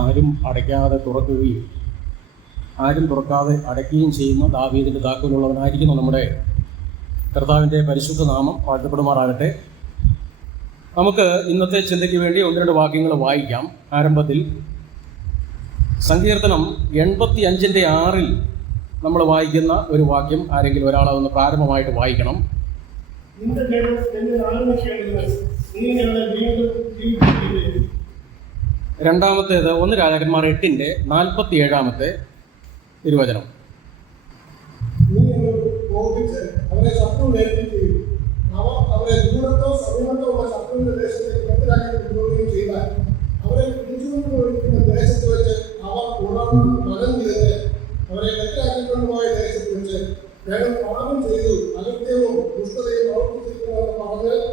ആരും അടയ്ക്കാതെ തുറക്കുകയും ആരും തുറക്കാതെ അടയ്ക്കുകയും ചെയ്യുന്ന ദാവീദിൻ്റെ താക്കോലുള്ളവനായിരിക്കുന്നു നമ്മുടെ കർത്താവിൻ്റെ പരിശുദ്ധ നാമം വാഴ്ത്തപ്പെടുമാറാകട്ടെ. നമുക്ക് ഇന്നത്തെ ചിന്തയ്ക്ക് വേണ്ടി 1-2 വാക്യങ്ങൾ വായിക്കാം. ആരംഭത്തിൽ സങ്കീർത്തനം 85:6 നമ്മൾ വായിക്കുന്ന ഒരു വാക്യം ആരെങ്കിലും ഒരാളൊന്ന് പ്രാരംഭമായിട്ട് വായിക്കണം. രണ്ടാമത്തേത് 1 രാജാക്കന്മാർ 8:47 തിരുവചനം.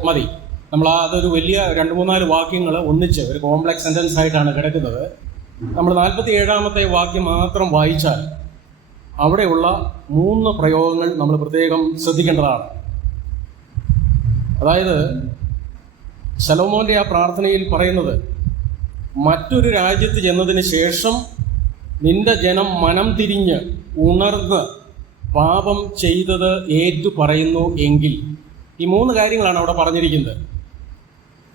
മതി. നമ്മൾ അതൊരു വലിയ 2-3-4 വാക്യങ്ങൾ ഒന്നിച്ച് ഒരു കോംപ്ലക്സ് സെന്റൻസ് ആയിട്ടാണ് കിടക്കുന്നത്. നമ്മൾ 47 വാക്യം മാത്രം വായിച്ചാൽ അവിടെയുള്ള 3 പ്രയോഗങ്ങൾ നമ്മൾ പ്രത്യേകം ശ്രദ്ധിക്കേണ്ടതാണ്. അതായത് ശലോമോന്റെ ആ പ്രാർത്ഥനയിൽ പറയുന്നത്, മറ്റൊരു രാജ്യത്ത് ചെന്നതിന് ശേഷം നിന്റെ ജനം മനം തിരിഞ്ഞ് ഉണർന്ന് പാപം ചെയ്തത് ഏറ്റു പറയുന്നു എങ്കിൽ. ഈ 3 കാര്യങ്ങളാണ് അവിടെ പറഞ്ഞിരിക്കുന്നത്.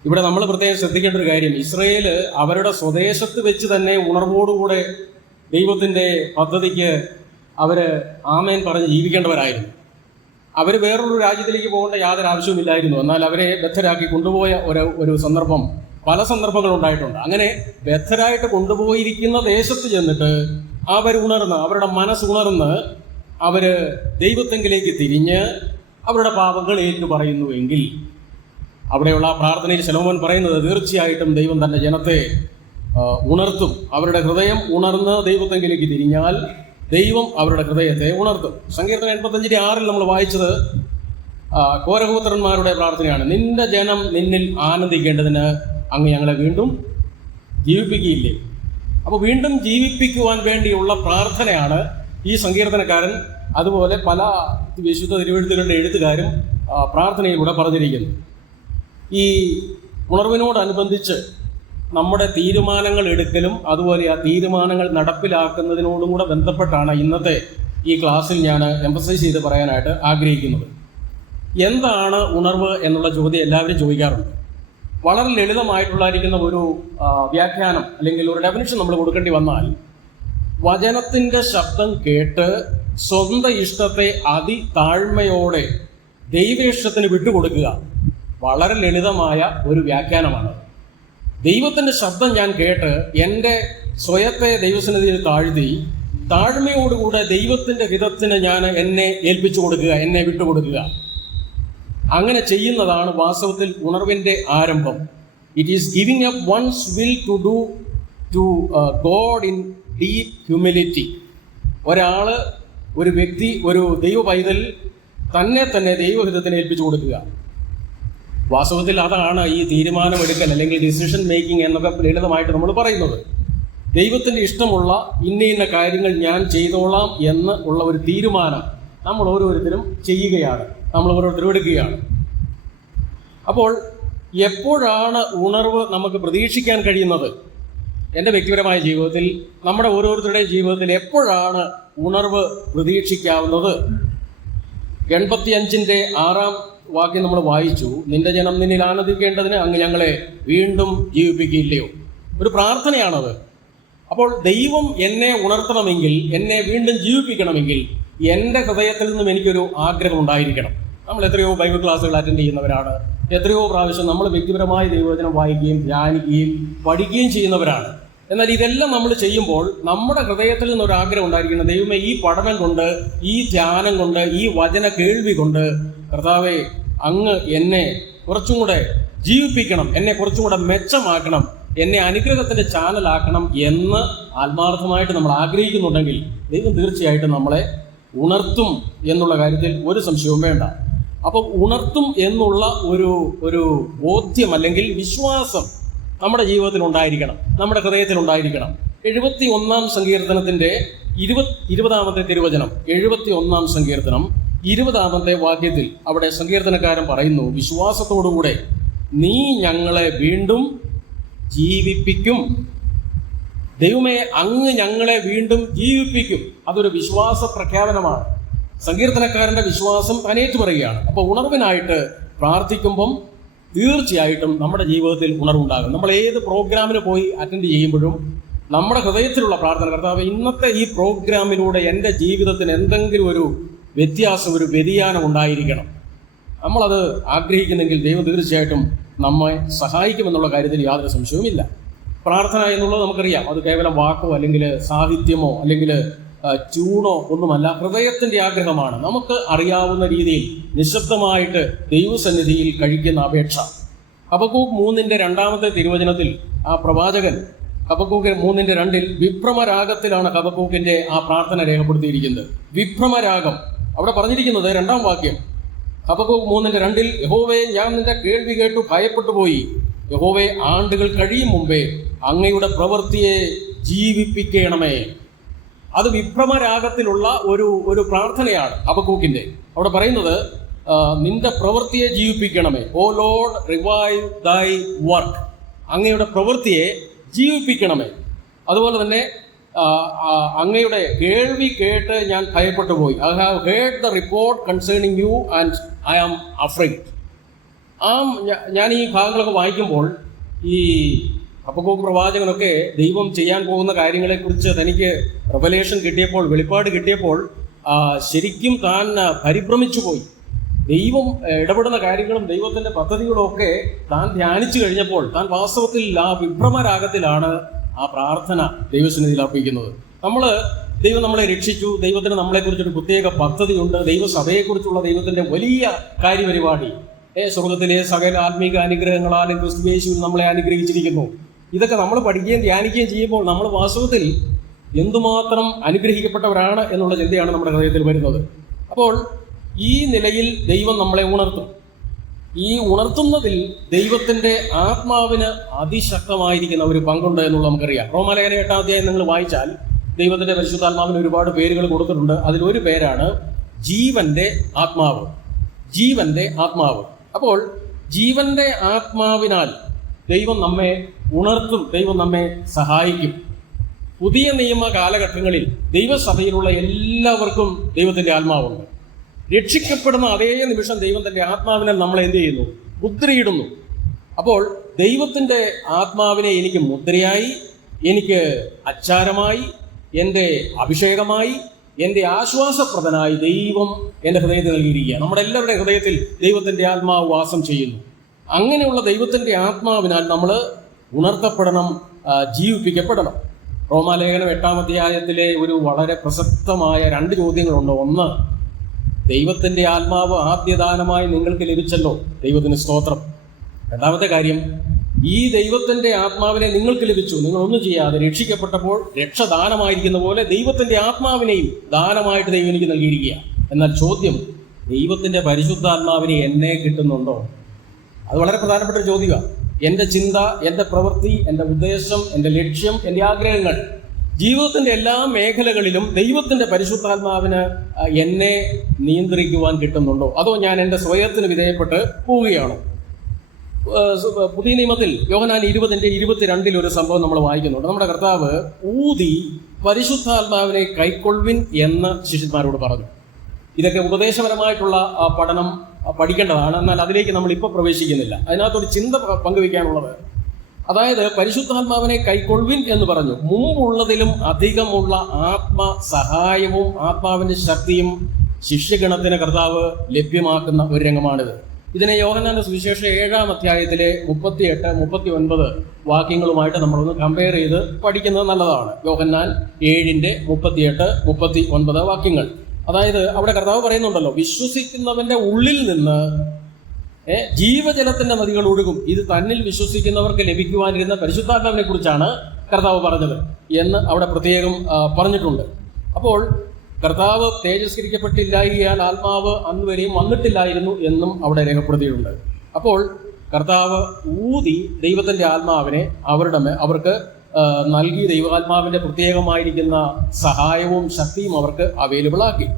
ഇവിടെ നമ്മൾ പ്രത്യേകം ശ്രദ്ധിക്കേണ്ട ഒരു കാര്യം, ഇസ്രയേല് അവരുടെ സ്വദേശത്ത് വെച്ച് തന്നെ ഉണർവോടുകൂടെ ദൈവത്തിൻ്റെ പദ്ധതിക്ക് അവർ ആമേൻ പറഞ്ഞ് ജീവിക്കേണ്ടവരായിരുന്നു. അവർ വേറൊരു രാജ്യത്തിലേക്ക് പോകേണ്ട യാതൊരു ആവശ്യവുമില്ലായിരുന്നു. എന്നാൽ അവരെ ബദ്ധരാക്കി കൊണ്ടുപോയ ഒരു സന്ദർഭം, പല സന്ദർഭങ്ങൾ ഉണ്ടായിട്ടുണ്ട്. അങ്ങനെ ബദ്ധരായിട്ട് കൊണ്ടുപോയിരിക്കുന്ന ദേശത്ത് ചെന്നിട്ട് അവരുണർന്ന്, അവരുടെ മനസ്സുണർന്ന് അവർ ദൈവത്തെങ്കിലേക്ക് തിരിഞ്ഞ് അവരുടെ പാപങ്ങൾ ഏറ്റു പറയുന്നുവെങ്കിൽ, അവിടെയുള്ള പ്രാർത്ഥനയിൽ ശലോമോൻ പറയുന്നത്, തീർച്ചയായിട്ടും ദൈവം തൻ്റെ ജനത്തെ ഉണർത്തും. അവരുടെ ഹൃദയം ഉണർന്ന് ദൈവത്തെങ്കിലേക്ക് തിരിഞ്ഞാൽ ദൈവം അവരുടെ ഹൃദയത്തെ ഉണർത്തും. സങ്കീർത്തനം 85:6 നമ്മൾ വായിച്ചത് കോരഹപുത്രന്മാരുടെ പ്രാർത്ഥനയാണ്. നിന്റെ ജനം നിന്നിൽ ആനന്ദിക്കേണ്ടതിന് അങ്ങ് ഞങ്ങളെ വീണ്ടും ജീവിപ്പിക്കുകയില്ലേ. അപ്പോൾ വീണ്ടും ജീവിപ്പിക്കുവാൻ വേണ്ടിയുള്ള പ്രാർത്ഥനയാണ് ഈ സങ്കീർത്തനക്കാരൻ, അതുപോലെ പല വിശുദ്ധ തിരുവെഴുത്തുകളുടെ എഴുത്തുകാരും പ്രാർത്ഥനയിലൂടെ പറഞ്ഞിരിക്കുന്നു. ഈ ഉണർവിനോടനുബന്ധിച്ച് നമ്മുടെ തീരുമാനങ്ങൾ എടുക്കലും അതുപോലെ ആ തീരുമാനങ്ങൾ നടപ്പിലാക്കുന്നതിനോടും കൂടെ ബന്ധപ്പെട്ടാണ് ഇന്നത്തെ ഈ ക്ലാസ്സിൽ ഞാൻ എംഫസൈസ് ചെയ്ത് പറയാനായിട്ട് ആഗ്രഹിക്കുന്നത്. എന്താണ് ഉണർവ് എന്നുള്ള ചോദ്യം എല്ലാവരും ചോദിക്കാറുണ്ട്. വളരെ ലളിതമായിട്ടുള്ളായിരിക്കുന്ന ഒരു വ്യാഖ്യാനം അല്ലെങ്കിൽ ഒരു ഡെഫിനിഷൻ നമ്മൾ കൊടുക്കേണ്ടി വന്നാൽ, വചനത്തിൻ്റെ ശബ്ദം കേട്ട് സ്വന്തം ഇഷ്ടത്തെ അതിതാഴ്മയോടെ ദൈവേഷ്ടത്തിന് വിട്ടുകൊടുക്കുക. വളരെ ലളിതമായ ഒരു വ്യാഖ്യാനമാണ്. ദൈവത്തിൻ്റെ ശബ്ദം ഞാൻ കേട്ട് എൻ്റെ സ്വയത്തെ ദൈവസന്നിധിയിൽ താഴ്ത്തി താഴ്മയോടുകൂടെ ദൈവത്തിൻ്റെ ഹിതത്തിന് ഞാൻ എന്നെ ഏൽപ്പിച്ചു കൊടുക്കുക, എന്നെ വിട്ടുകൊടുക്കുക. അങ്ങനെ ചെയ്യുന്നതാണ് വാസ്തവത്തിൽ ഉണർവിൻ്റെ ആരംഭം. It is giving up one's will to do to God in deep humility. ഒരു വ്യക്തി, ഒരു ദൈവ പൈതൽ തന്നെ ദൈവഹിതത്തിന് ഏൽപ്പിച്ചു കൊടുക്കുക. വാസ്തവത്തിൽ അതാണ് ഈ തീരുമാനമെടുക്കൽ അല്ലെങ്കിൽ ഡിസിഷൻ മേക്കിംഗ് എന്നൊക്കെ ലളിതമായിട്ട് നമ്മൾ പറയുന്നത്. ദൈവത്തിൻ്റെ ഇഷ്ടമുള്ള ഇന്ന കാര്യങ്ങൾ ഞാൻ ചെയ്തോളാം എന്ന് ഉള്ള ഒരു തീരുമാനം നമ്മൾ ഓരോരുത്തരും ചെയ്യുകയാണ്, നമ്മൾ ഓരോരുത്തരും എടുക്കുകയാണ്. അപ്പോൾ എപ്പോഴാണ് ഉണർവ് നമുക്ക് പ്രതീക്ഷിക്കാൻ കഴിയുന്നത്? എൻ്റെ വ്യക്തിപരമായ ജീവിതത്തിൽ, നമ്മുടെ ഓരോരുത്തരുടെയും ജീവിതത്തിൽ എപ്പോഴാണ് ഉണർവ് പ്രതീക്ഷിക്കാവുന്നത്? 85:6 വാക്യം നമ്മൾ വായിച്ചു, നിന്റെ ജനം നിന്നിൽ ആനന്ദിക്കേണ്ടതിന് അങ്ങ് ഞങ്ങളെ വീണ്ടും ജീവിപ്പിക്കില്ലയോ. ഒരു പ്രാർത്ഥനയാണത്. അപ്പോൾ ദൈവം എന്നെ ഉണർത്തണമെങ്കിൽ, എന്നെ വീണ്ടും ജീവിപ്പിക്കണമെങ്കിൽ എൻ്റെ ഹൃദയത്തിൽ നിന്നും എനിക്കൊരു ആഗ്രഹം ഉണ്ടായിരിക്കണം. നമ്മൾ എത്രയോ ബൈബിൾ ക്ലാസ്സുകൾ അറ്റൻഡ് ചെയ്യുന്നവരാണ്, എത്രയോ പ്രാവശ്യം നമ്മൾ വ്യക്തിപരമായ ദൈവവചനം വായിക്കുകയും ധ്യാനിക്കുകയും പഠിക്കുകയും ചെയ്യുന്നവരാണ്. എന്നാൽ ഇതെല്ലാം നമ്മൾ ചെയ്യുമ്പോൾ നമ്മുടെ ഹൃദയത്തിൽ നിന്നൊരാഗ്രഹം ഉണ്ടായിരിക്കണം, ദൈവമേ, ഈ പഠനം കൊണ്ട്, ഈ ധ്യാനം കൊണ്ട്, ഈ വചന കേൾവി കൊണ്ട് കർത്താവേ, അങ്ങ് എന്നെ കുറച്ചും കൂടെ ജീവിപ്പിക്കണം, എന്നെ കുറച്ചും കൂടെ മെച്ചമാക്കണം, എന്നെ അനുഗ്രഹത്തിൻ്റെ ചാനലാക്കണം എന്ന് ആത്മാർത്ഥമായിട്ട് നമ്മൾ ആഗ്രഹിക്കുന്നുണ്ടെങ്കിൽ ദൈവം തീർച്ചയായിട്ടും നമ്മളെ ഉണർത്തും എന്നുള്ള കാര്യത്തിൽ ഒരു സംശയവും വേണ്ട. അപ്പം ഉണർത്തും എന്നുള്ള ഒരു ബോധ്യം അല്ലെങ്കിൽ വിശ്വാസം നമ്മുടെ ജീവിതത്തിൽ ഉണ്ടായിരിക്കണം, നമ്മുടെ ഹൃദയത്തിൽ ഉണ്ടായിരിക്കണം. 71-ാം സങ്കീർത്തനത്തിൻ്റെ 20-ാമത്തെ തിരുവചനം, 71-ാം സങ്കീർത്തനം 20-ാമത്തെ വാക്യത്തിൽ അവിടെ സങ്കീർത്തനക്കാരൻ പറയുന്നു, വിശ്വാസത്തോടുകൂടെ നീ ഞങ്ങളെ വീണ്ടും ജീവിപ്പിക്കും. ദൈവമേ, അങ്ങ് ഞങ്ങളെ വീണ്ടും ജീവിപ്പിക്കും. അതൊരു വിശ്വാസ പ്രഖ്യാപനമാണ്. സങ്കീർത്തനക്കാരന്റെ വിശ്വാസം അനേറ്റു പറയുകയാണ്. അപ്പോൾ ഉണർവിനായിട്ട് പ്രാർത്ഥിക്കുമ്പം തീർച്ചയായിട്ടും നമ്മുടെ ജീവിതത്തിൽ ഉണർവുണ്ടാകും. നമ്മൾ ഏത് പ്രോഗ്രാമിന് പോയി അറ്റൻഡ് ചെയ്യുമ്പോഴും നമ്മുടെ ഹൃദയത്തിലുള്ള പ്രാർത്ഥന, കർത്താവേ, ഇന്നത്തെ ഈ പ്രോഗ്രാമിലൂടെ എൻ്റെ ജീവിതത്തിന് എന്തെങ്കിലും ഒരു വ്യത്യാസം, ഒരു വ്യതിയാനം ഉണ്ടായിരിക്കണം. നമ്മളത് ആഗ്രഹിക്കുന്നെങ്കിൽ ദൈവം തീർച്ചയായിട്ടും നമ്മെ സഹായിക്കുമെന്നുള്ള കാര്യത്തിൽ യാതൊരു സംശയവുമില്ല. പ്രാർത്ഥന എന്നുള്ളത് നമുക്കറിയാം, അത് കേവലം വാക്കോ അല്ലെങ്കിൽ സാഹിത്യമോ അല്ലെങ്കിൽ ട്യൂണോ ഒന്നുമല്ല, ഹൃദയത്തിൻ്റെ ആഗ്രഹമാണ്. നമുക്ക് അറിയാവുന്ന രീതിയിൽ നിശബ്ദമായിട്ട് ദൈവസന്നിധിയിൽ കഴിക്കുന്ന അപേക്ഷ. ഹബക്കൂക്ക് 3:2 തിരുവചനത്തിൽ ആ പ്രവാചകൻ ഹബക്കൂക്ക് 3:2 വിഭ്രമരാഗത്തിലാണ് ഹബക്കൂക്കിന്റെ ആ പ്രാർത്ഥന രേഖപ്പെടുത്തിയിരിക്കുന്നത്. വിഭ്രമരാഗം അവിടെ പറഞ്ഞിരിക്കുന്നത് 2-ാം വാക്യം. ഹബക്കൂക്ക് 3:2 യഹോവേ, ഞാൻ നിന്റെ കേൾവി കേട്ടു ഭയപ്പെട്ടു പോയി. യഹോവേ, ആണ്ടുകൾ കഴിയും മുമ്പേ അങ്ങയുടെ പ്രവൃത്തിയെ ജീവിപ്പിക്കണമേ. അത് വിഭ്രമരാഗത്തിലുള്ള ഒരു പ്രാർത്ഥനയാണ് ഹബക്കൂക്കിന്റെ. അവിടെ പറയുന്നത് നിന്റെ പ്രവൃത്തിയെ ജീവിപ്പിക്കണമേ. ഓ ലോർഡ്, റിവൈവ് ദൈ വർക്ക്. അങ്ങയുടെ പ്രവൃത്തിയെ ജീവിപ്പിക്കണമേ. അതുപോലെ തന്നെ അങ്ങയുടെ കേൾവി കേട്ട് ഞാൻ ഭയപ്പെട്ടു പോയി. I have heard the report concerning you and I am afraid. ഞാൻ ഈ ഭാഗങ്ങളൊക്കെ വായിക്കുമ്പോൾ ഈ ഹബക്കൂക്ക് പ്രവാചകനൊക്കെ ദൈവം ചെയ്യാൻ പോകുന്ന കാര്യങ്ങളെക്കുറിച്ച് തനിക്ക് റെവലേഷൻ കിട്ടിയപ്പോൾ, വെളിപ്പാട് കിട്ടിയപ്പോൾ ശരിക്കും താൻ പരിഭ്രമിച്ചു പോയി. ദൈവം ഇടപെടുന്ന കാര്യങ്ങളും ദൈവത്തിൻ്റെ പദ്ധതികളും ഒക്കെ താൻ ധ്യാനിച്ചു കഴിഞ്ഞപ്പോൾ താൻ വാസ്തവത്തിൽ ആ വിഭ്രമരാഗത്തിലാണ് ആ പ്രാർത്ഥന ദൈവസന്നിധിയിൽ അർപ്പിക്കുന്നത്. ദൈവം നമ്മളെ രക്ഷിച്ചു, ദൈവത്തിന് നമ്മളെക്കുറിച്ചൊരു പ്രത്യേക പദ്ധതിയുണ്ട്, ദൈവസഭയെക്കുറിച്ചുള്ള ദൈവത്തിൻ്റെ വലിയ കാര്യപരിപാടി, സ്വർഗത്തിലെ സകല ആത്മീക അനുഗ്രഹങ്ങളാലും ക്രിസ്തുയേശുവിൽ നമ്മളെ അനുഗ്രഹിച്ചിരിക്കുന്നു. ഇതൊക്കെ നമ്മൾ പഠിക്കുകയും ധ്യാനിക്കുകയും ചെയ്യുമ്പോൾ നമ്മൾ വാസ്തവത്തിൽ എന്തുമാത്രം അനുഗ്രഹിക്കപ്പെട്ടവരാണ് എന്നുള്ള ചിന്തയാണ് നമ്മുടെ ഹൃദയത്തിൽ വരുന്നത്. അപ്പോൾ ഈ നിലയിൽ ദൈവം നമ്മളെ ഉണർത്തും. ഈ ഉണർത്തുന്നതിൽ ദൈവത്തിൻ്റെ ആത്മാവിന് അതിശക്തമായിരിക്കുന്ന ഒരു പങ്കുണ്ട് എന്നുള്ളത് നമുക്കറിയാം. റോമാലേഖനം 8-ാം അധ്യായം നിങ്ങൾ വായിച്ചാൽ ദൈവത്തിൻ്റെ പരിശുദ്ധാത്മാവിന് ഒരുപാട് പേരുകൾ കൊടുത്തിട്ടുണ്ട്. അതിലൊരു പേരാണ് ജീവന്റെ ആത്മാവ്. ജീവന്റെ ആത്മാവ്. അപ്പോൾ ജീവന്റെ ആത്മാവിനാൽ ദൈവം നമ്മെ ഉണർത്തും, ദൈവം നമ്മെ സഹായിക്കും. പുതിയ നിയമ കാലഘട്ടങ്ങളിൽ ദൈവസഭയിലുള്ള എല്ലാവർക്കും ദൈവത്തിൻ്റെ ആത്മാവുണ്ട്. രക്ഷിക്കപ്പെടുന്ന അതേ നിമിഷം ദൈവം തൻ്റെ ആത്മാവിനാൽ നമ്മളെ എന്ത് ചെയ്യുന്നു? മുദ്രയിടുന്നു. അപ്പോൾ ദൈവത്തിൻ്റെ ആത്മാവിനെ എനിക്ക് മുദ്രയായി, എനിക്ക് അച്ചാരമായി, എൻ്റെ അഭിഷേകമായി, എൻ്റെ ആശ്വാസപ്രദനായി ദൈവം എൻ്റെ ഹൃദയത്തിൽ നൽകിയിരിക്കുകയാണ്. നമ്മുടെ എല്ലാവരുടെയും ഹൃദയത്തിൽ ദൈവത്തിൻ്റെ ആത്മാവ് വാസം ചെയ്യുന്നു. അങ്ങനെയുള്ള ദൈവത്തിൻ്റെ ആത്മാവിനാൽ നമ്മൾ ഉണർത്തപ്പെടണം, ജീവിപ്പിക്കപ്പെടണം. റോമാലേഖനം 8-ാം അധ്യായത്തിലെ ഒരു വളരെ പ്രസക്തമായ 2 ചോദ്യങ്ങളുണ്ട്. ഒന്ന്, ദൈവത്തിൻ്റെ ആത്മാവ് ആദ്യദാനമായി നിങ്ങൾക്ക് ലഭിച്ചല്ലോ, ദൈവത്തിന് സ്തോത്രം. രണ്ടാമത്തെ കാര്യം, ഈ ദൈവത്തിൻ്റെ ആത്മാവിനെ നിങ്ങൾക്ക് ലഭിച്ചു, നിങ്ങളൊന്നും ചെയ്യാതെ രക്ഷിക്കപ്പെട്ടപ്പോൾ രക്ഷദാനമായിരിക്കുന്ന പോലെ ദൈവത്തിൻ്റെ ആത്മാവിനെയും ദാനമായിട്ട് ദൈവം എനിക്ക് നൽകിയിരിക്കുക. എന്നാൽ ചോദ്യം, ദൈവത്തിൻ്റെ പരിശുദ്ധാത്മാവിനെ എന്നെ കിട്ടുന്നുണ്ടോ? അത് വളരെ പ്രധാനപ്പെട്ട ഒരു ചോദ്യമാണ്. എൻ്റെ ചിന്ത, എൻ്റെ പ്രവൃത്തി, എൻ്റെ ഉദ്ദേശം, എൻ്റെ ലക്ഷ്യം, എൻ്റെ ആഗ്രഹങ്ങൾ, ജീവിതത്തിൻ്റെ എല്ലാ മേഖലകളിലും ദൈവത്തിൻ്റെ പരിശുദ്ധാത്മാവിന് എന്നെ നിയന്ത്രിക്കുവാൻ കിട്ടുന്നുണ്ടോ? അതോ ഞാൻ എൻ്റെ സ്വയത്തിന് വിധേയപ്പെട്ട് പോവുകയാണോ? പുതിയ നിയമത്തിൽ യോഹന്നാൻ 20:22 ഒരു സംഭവം നമ്മൾ വായിക്കുന്നുണ്ട്. നമ്മുടെ കർത്താവ് ഊതി പരിശുദ്ധാത്മാവിനെ കൈക്കൊള്ളുവിൻ എന്ന് ശിഷ്യന്മാരോട് പറഞ്ഞു. ഇതൊക്കെ ഉപദേശപരമായിട്ടുള്ള പഠനം പഠിക്കേണ്ടതാണ്. എന്നാൽ അതിലേക്ക് നമ്മൾ ഇപ്പോൾ പ്രവേശിക്കുന്നില്ല. അതിനകത്തൊരു ചിന്ത പങ്കുവയ്ക്കാനുള്ളത്, അതായത് പരിശുദ്ധാത്മാവിനെ കൈക്കൊള്ളുവിൻ എന്ന് പറഞ്ഞു. മുമ്പുള്ളതിലും അധികമുള്ള ആത്മസഹായവും ആത്മാവിൻ്റെ ശക്തിയും ശിഷ്യഗണത്തിന് കർത്താവ് ലഭ്യമാക്കുന്ന ഒരു രംഗമാണിത്. ഇതിനെ യോഹന്നാന്റെ സുവിശേഷം 7-ാം അധ്യായത്തിലെ 38-39 വാക്യങ്ങളുമായിട്ട് നമ്മളൊന്ന് കമ്പയർ ചെയ്ത് പഠിക്കുന്നത് നല്ലതാണ്. യോഹന്നാൻ 7:38-39 വാക്യങ്ങൾ. അതായത് അവിടെ കർത്താവ് പറയുന്നുണ്ടല്ലോ, വിശ്വസിക്കുന്നവന്റെ ഉള്ളിൽ നിന്ന് ജീവജലത്തിന്റെ നദികൾ ഒഴുകും. ഇത് തന്നിൽ വിശ്വസിക്കുന്നവർക്ക് ലഭിക്കുവാനിരുന്ന പരിശുദ്ധാത്മാവിനെ കുറിച്ചാണ് കർത്താവ് പറഞ്ഞത് എന്ന് അവിടെ പ്രത്യേകം പറഞ്ഞിട്ടുണ്ട്. അപ്പോൾ കർത്താവ് തേജസ്കരിക്കപ്പെട്ടില്ലായികയാൽ ആത്മാവ് അന്ന് വരെയും വന്നിട്ടില്ലായിരുന്നു എന്നും അവിടെ രേഖപ്പെടുത്തിയിട്ടുണ്ട്. അപ്പോൾ കർത്താവ് ഊതി ദൈവത്തിൻ്റെ ആത്മാവിനെ അവർക്ക് നൽകി, ദൈവാത്മാവിൻ്റെ പ്രത്യേകമായിരിക്കുന്ന സഹായവും ശക്തിയും അവർക്ക് അവൈലബിൾ ആക്കി.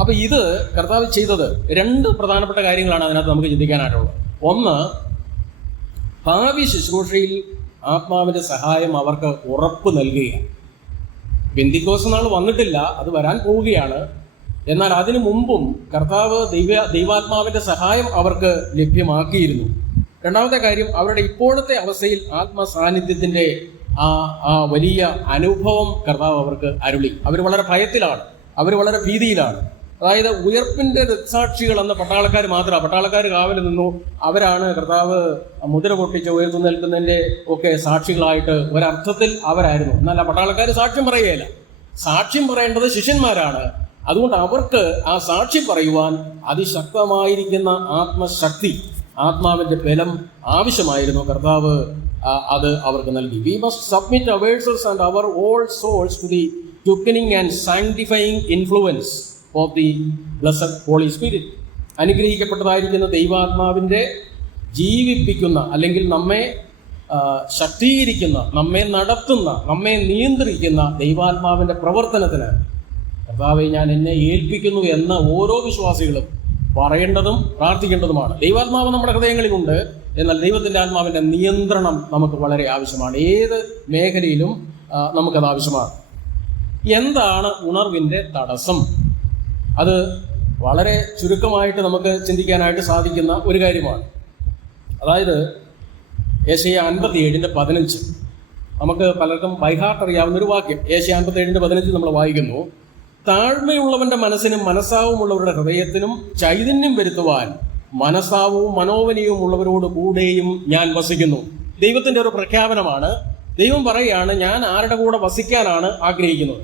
അപ്പോൾ ഇത് കർത്താവ് ചെയ്തത് 2 പ്രധാനപ്പെട്ട കാര്യങ്ങളാണ് അതിനകത്ത് നമുക്ക് ചിന്തിക്കാനായിട്ടുള്ളത്. ഒന്ന്, ഭാവി ശുശ്രൂഷയിൽ ആത്മാവിൻ്റെ സഹായം അവർക്ക് ഉറപ്പ് നൽകുകയാണ്. പെന്തിക്കോസ്ത് നാൾ വന്നിട്ടില്ല, അത് വരാൻ പോവുകയാണ്. എന്നാൽ അതിനു മുമ്പും കർത്താവ് ദൈവാത്മാവിൻ്റെ സഹായം അവർക്ക് ലഭ്യമാക്കിയിരുന്നു. രണ്ടാമത്തെ കാര്യം, അവരുടെ ഇപ്പോഴത്തെ അവസ്ഥയിൽ ആത്മസാന്നിധ്യത്തിൻ്റെ ആ വലിയ അനുഭവം കർത്താവ് അവർക്ക് അരുളി. അവർ വളരെ ഭയത്തിലാണ്, അവർ വളരെ ഭീതിയിലാണ്. അതായത് ഉയർപ്പിൻ്റെ ദൃക്സാക്ഷികൾ എന്ന പട്ടാളക്കാർ മാത്രമാണ്. പട്ടാളക്കാർ കാവൽ നിന്നു, അവരാണ് കർത്താവ് മുദ്ര പൊട്ടിച്ച് ഉയർത്തു നിൽക്കുന്നതിൻ്റെ ഒക്കെ സാക്ഷികളായിട്ട് ഒരർത്ഥത്തിൽ അവരായിരുന്നു. എന്നാൽ ആ പട്ടാളക്കാർ സാക്ഷ്യം പറയുകയില്ല. സാക്ഷ്യം പറയേണ്ടത് ശിഷ്യന്മാരാണ്. അതുകൊണ്ട് അവർക്ക് ആ സാക്ഷി പറയുവാൻ അതിശക്തമായിരിക്കുന്ന ആത്മശക്തി, ആത്മാവിൻ്റെ ബലം ആവശ്യമായിരുന്നു. കർത്താവ് അത് അവർക്ക് നൽകി. We must submit ourselves and our all souls to the quickening and sanctifying influence of the blessed Holy Spirit. അനുഗ്രഹിക്കപ്പെട്ടതായിരിക്കുന്ന ദൈവാത്മാവിൻ്റെ ജീവിപ്പിക്കുന്ന, അല്ലെങ്കിൽ നമ്മെ ശക്തീകരിക്കുന്ന, നമ്മെ നടത്തുന്ന, നമ്മെ നിയന്ത്രിക്കുന്ന ദൈവാത്മാവിൻ്റെ പ്രവർത്തനത്തിന് കർത്താവെ ഞാൻ എന്നെ ഏൽപ്പിക്കുന്നു എന്ന ഓരോ വിശ്വാസികളും പറയേണ്ടതും പ്രാർത്ഥിക്കേണ്ടതുമാണ്. ദൈവാത്മാവ് നമ്മുടെ ഹൃദയങ്ങളിലുണ്ട്, എന്നാൽ ദൈവത്തിൻ്റെ ആത്മാവിൻ്റെ നിയന്ത്രണം നമുക്ക് വളരെ ആവശ്യമാണ്. ഏത് മേഖലയിലും നമുക്കത് ആവശ്യമാണ്. എന്താണ് ഉണർവിൻ്റെ തടസ്സം? അത് വളരെ ചുരുക്കമായിട്ട് നമുക്ക് ചിന്തിക്കാനായിട്ട് സാധിക്കുന്ന ഒരു കാര്യമാണ്. അതായത് യെശയ്യാ 57:15 നമുക്ക് പലർക്കും ബൈഹാർട്ട് അറിയാവുന്ന ഒരു വാക്യം. യെശയ്യാ 57:15 നമ്മൾ വായിക്കുന്നു, താഴ്മയുള്ളവന്റെ മനസ്സിനും മനസ്സാവുമുള്ളവരുടെ ഹൃദയത്തിനും ചൈതന്യം വരുത്തുവാൻ മനസ്സാവും മനോവനിയും ഉള്ളവരോട് കൂടെയും ഞാൻ വസിക്കുന്നു. ദൈവത്തിൻ്റെ ഒരു പ്രഖ്യാപനമാണ്. ദൈവം പറയുകയാണ്, ഞാൻ ആരുടെ കൂടെ വസിക്കാനാണ് ആഗ്രഹിക്കുന്നത്.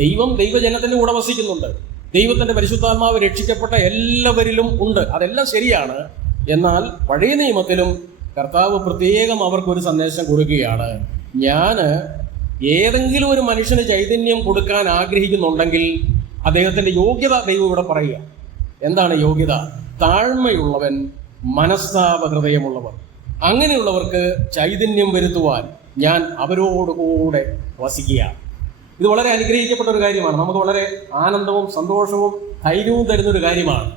ദൈവം ദൈവജനത്തിൻ്റെ കൂടെ വസിക്കുന്നുണ്ട്. ദൈവത്തിൻ്റെ പരിശുദ്ധാത്മാവ് രക്ഷിക്കപ്പെട്ട എല്ലാവരിലും ഉണ്ട്. അതെല്ലാം ശരിയാണ്. എന്നാൽ പഴയ നിയമത്തിലും കർത്താവ് പ്രത്യേകം അവർക്കൊരു സന്ദേശം കൊടുക്കുകയാണ്. ഞാൻ ഏതെങ്കിലും ഒരു മനുഷ്യന് ചൈതന്യം കൊടുക്കാൻ ആഗ്രഹിക്കുന്നുണ്ടെങ്കിൽ അദ്ദേഹത്തിൻ്റെ യോഗ്യത ദൈവം ഇവിടെ പറയുക. എന്താണ് യോഗ്യത? താഴ്മയുള്ളവൻ, മനസ്താപ ഹൃദയമുള്ളവർ. അങ്ങനെയുള്ളവർക്ക് ചൈതന്യം വരുത്തുവാൻ ഞാൻ അവരോടുകൂടെ വസിക്കുക. ഇത് വളരെ അനുഗ്രഹിക്കപ്പെട്ട ഒരു കാര്യമാണ്. നമുക്ക് വളരെ ആനന്ദവും സന്തോഷവും ധൈര്യവും തരുന്നൊരു കാര്യമാണ്.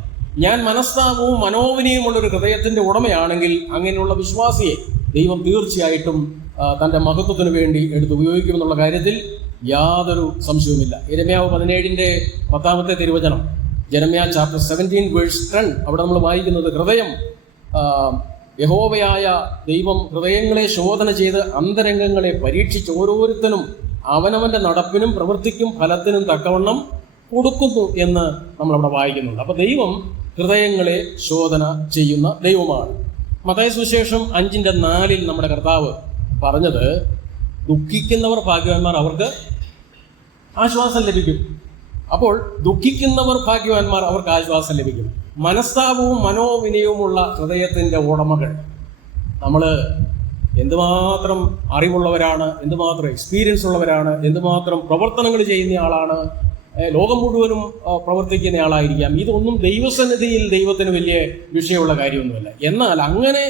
ഞാൻ മനസ്താപവും മനോവിനിയുമുള്ളൊരു ഹൃദയത്തിൻ്റെ ഉടമയാണെങ്കിൽ അങ്ങനെയുള്ള വിശ്വാസിയെ ദൈവം തീർച്ചയായിട്ടും തൻ്റെ മഹത്വത്തിന് വേണ്ടി എടുത്തുപയോഗിക്കുമെന്നുള്ള കാര്യത്തിൽ യാതൊരു സംശയവുമില്ല. യെരമ്യാവ് 17:10 തിരുവചനം, ജെരമ്യാ ചാപ്റ്റർ 17:10, അവിടെ നമ്മൾ വായിക്കുന്നത്, ഹൃദയം യഹോവയായ ദൈവം ഹൃദയങ്ങളെ ശോധന ചെയ്ത് അന്തരംഗങ്ങളെ പരീക്ഷിച്ച് ഓരോരുത്തരും അവനവൻ്റെ നടപ്പിനും പ്രവൃത്തിക്കും ഫലത്തിനും തക്കവണ്ണം കൊടുക്കുന്നു എന്ന് നമ്മളവിടെ വായിക്കുന്നുണ്ട്. അപ്പോൾ ദൈവം ഹൃദയങ്ങളെ ശോധന ചെയ്യുന്ന ദൈവമാണ്. മത്തായി സുവിശേഷം 5:4 നമ്മുടെ കർത്താവ് പറഞ്ഞത്, ദുഃഖിക്കുന്നവർ ഭാഗ്യവാന്മാർ, അവർക്ക് ആശ്വാസം ലഭിക്കും. അപ്പോൾ ദുഃഖിക്കുന്നവർ ഭാഗ്യവാന്മാർ, അവർക്ക് ആശ്വാസം ലഭിക്കും. മനസ്താപവും മനോവിനയവുമുള്ള ഹൃദയത്തിൻ്റെ ഉടമകൾ. നമ്മൾ എന്തുമാത്രം അറിവുള്ളവരാണ്, എന്തുമാത്രം എക്സ്പീരിയൻസ് ഉള്ളവരാണ്, എന്തുമാത്രം പ്രവർത്തനങ്ങൾ ചെയ്യുന്ന ആളാണ്, ലോകം മുഴുവനും പ്രവർത്തിക്കുന്ന ആളായിരിക്കാം. ഇതൊന്നും ദൈവസന്നിധിയിൽ ദൈവത്തിന് വലിയ വിഷയമുള്ള കാര്യമൊന്നുമല്ല. എന്നാൽ അങ്ങനെ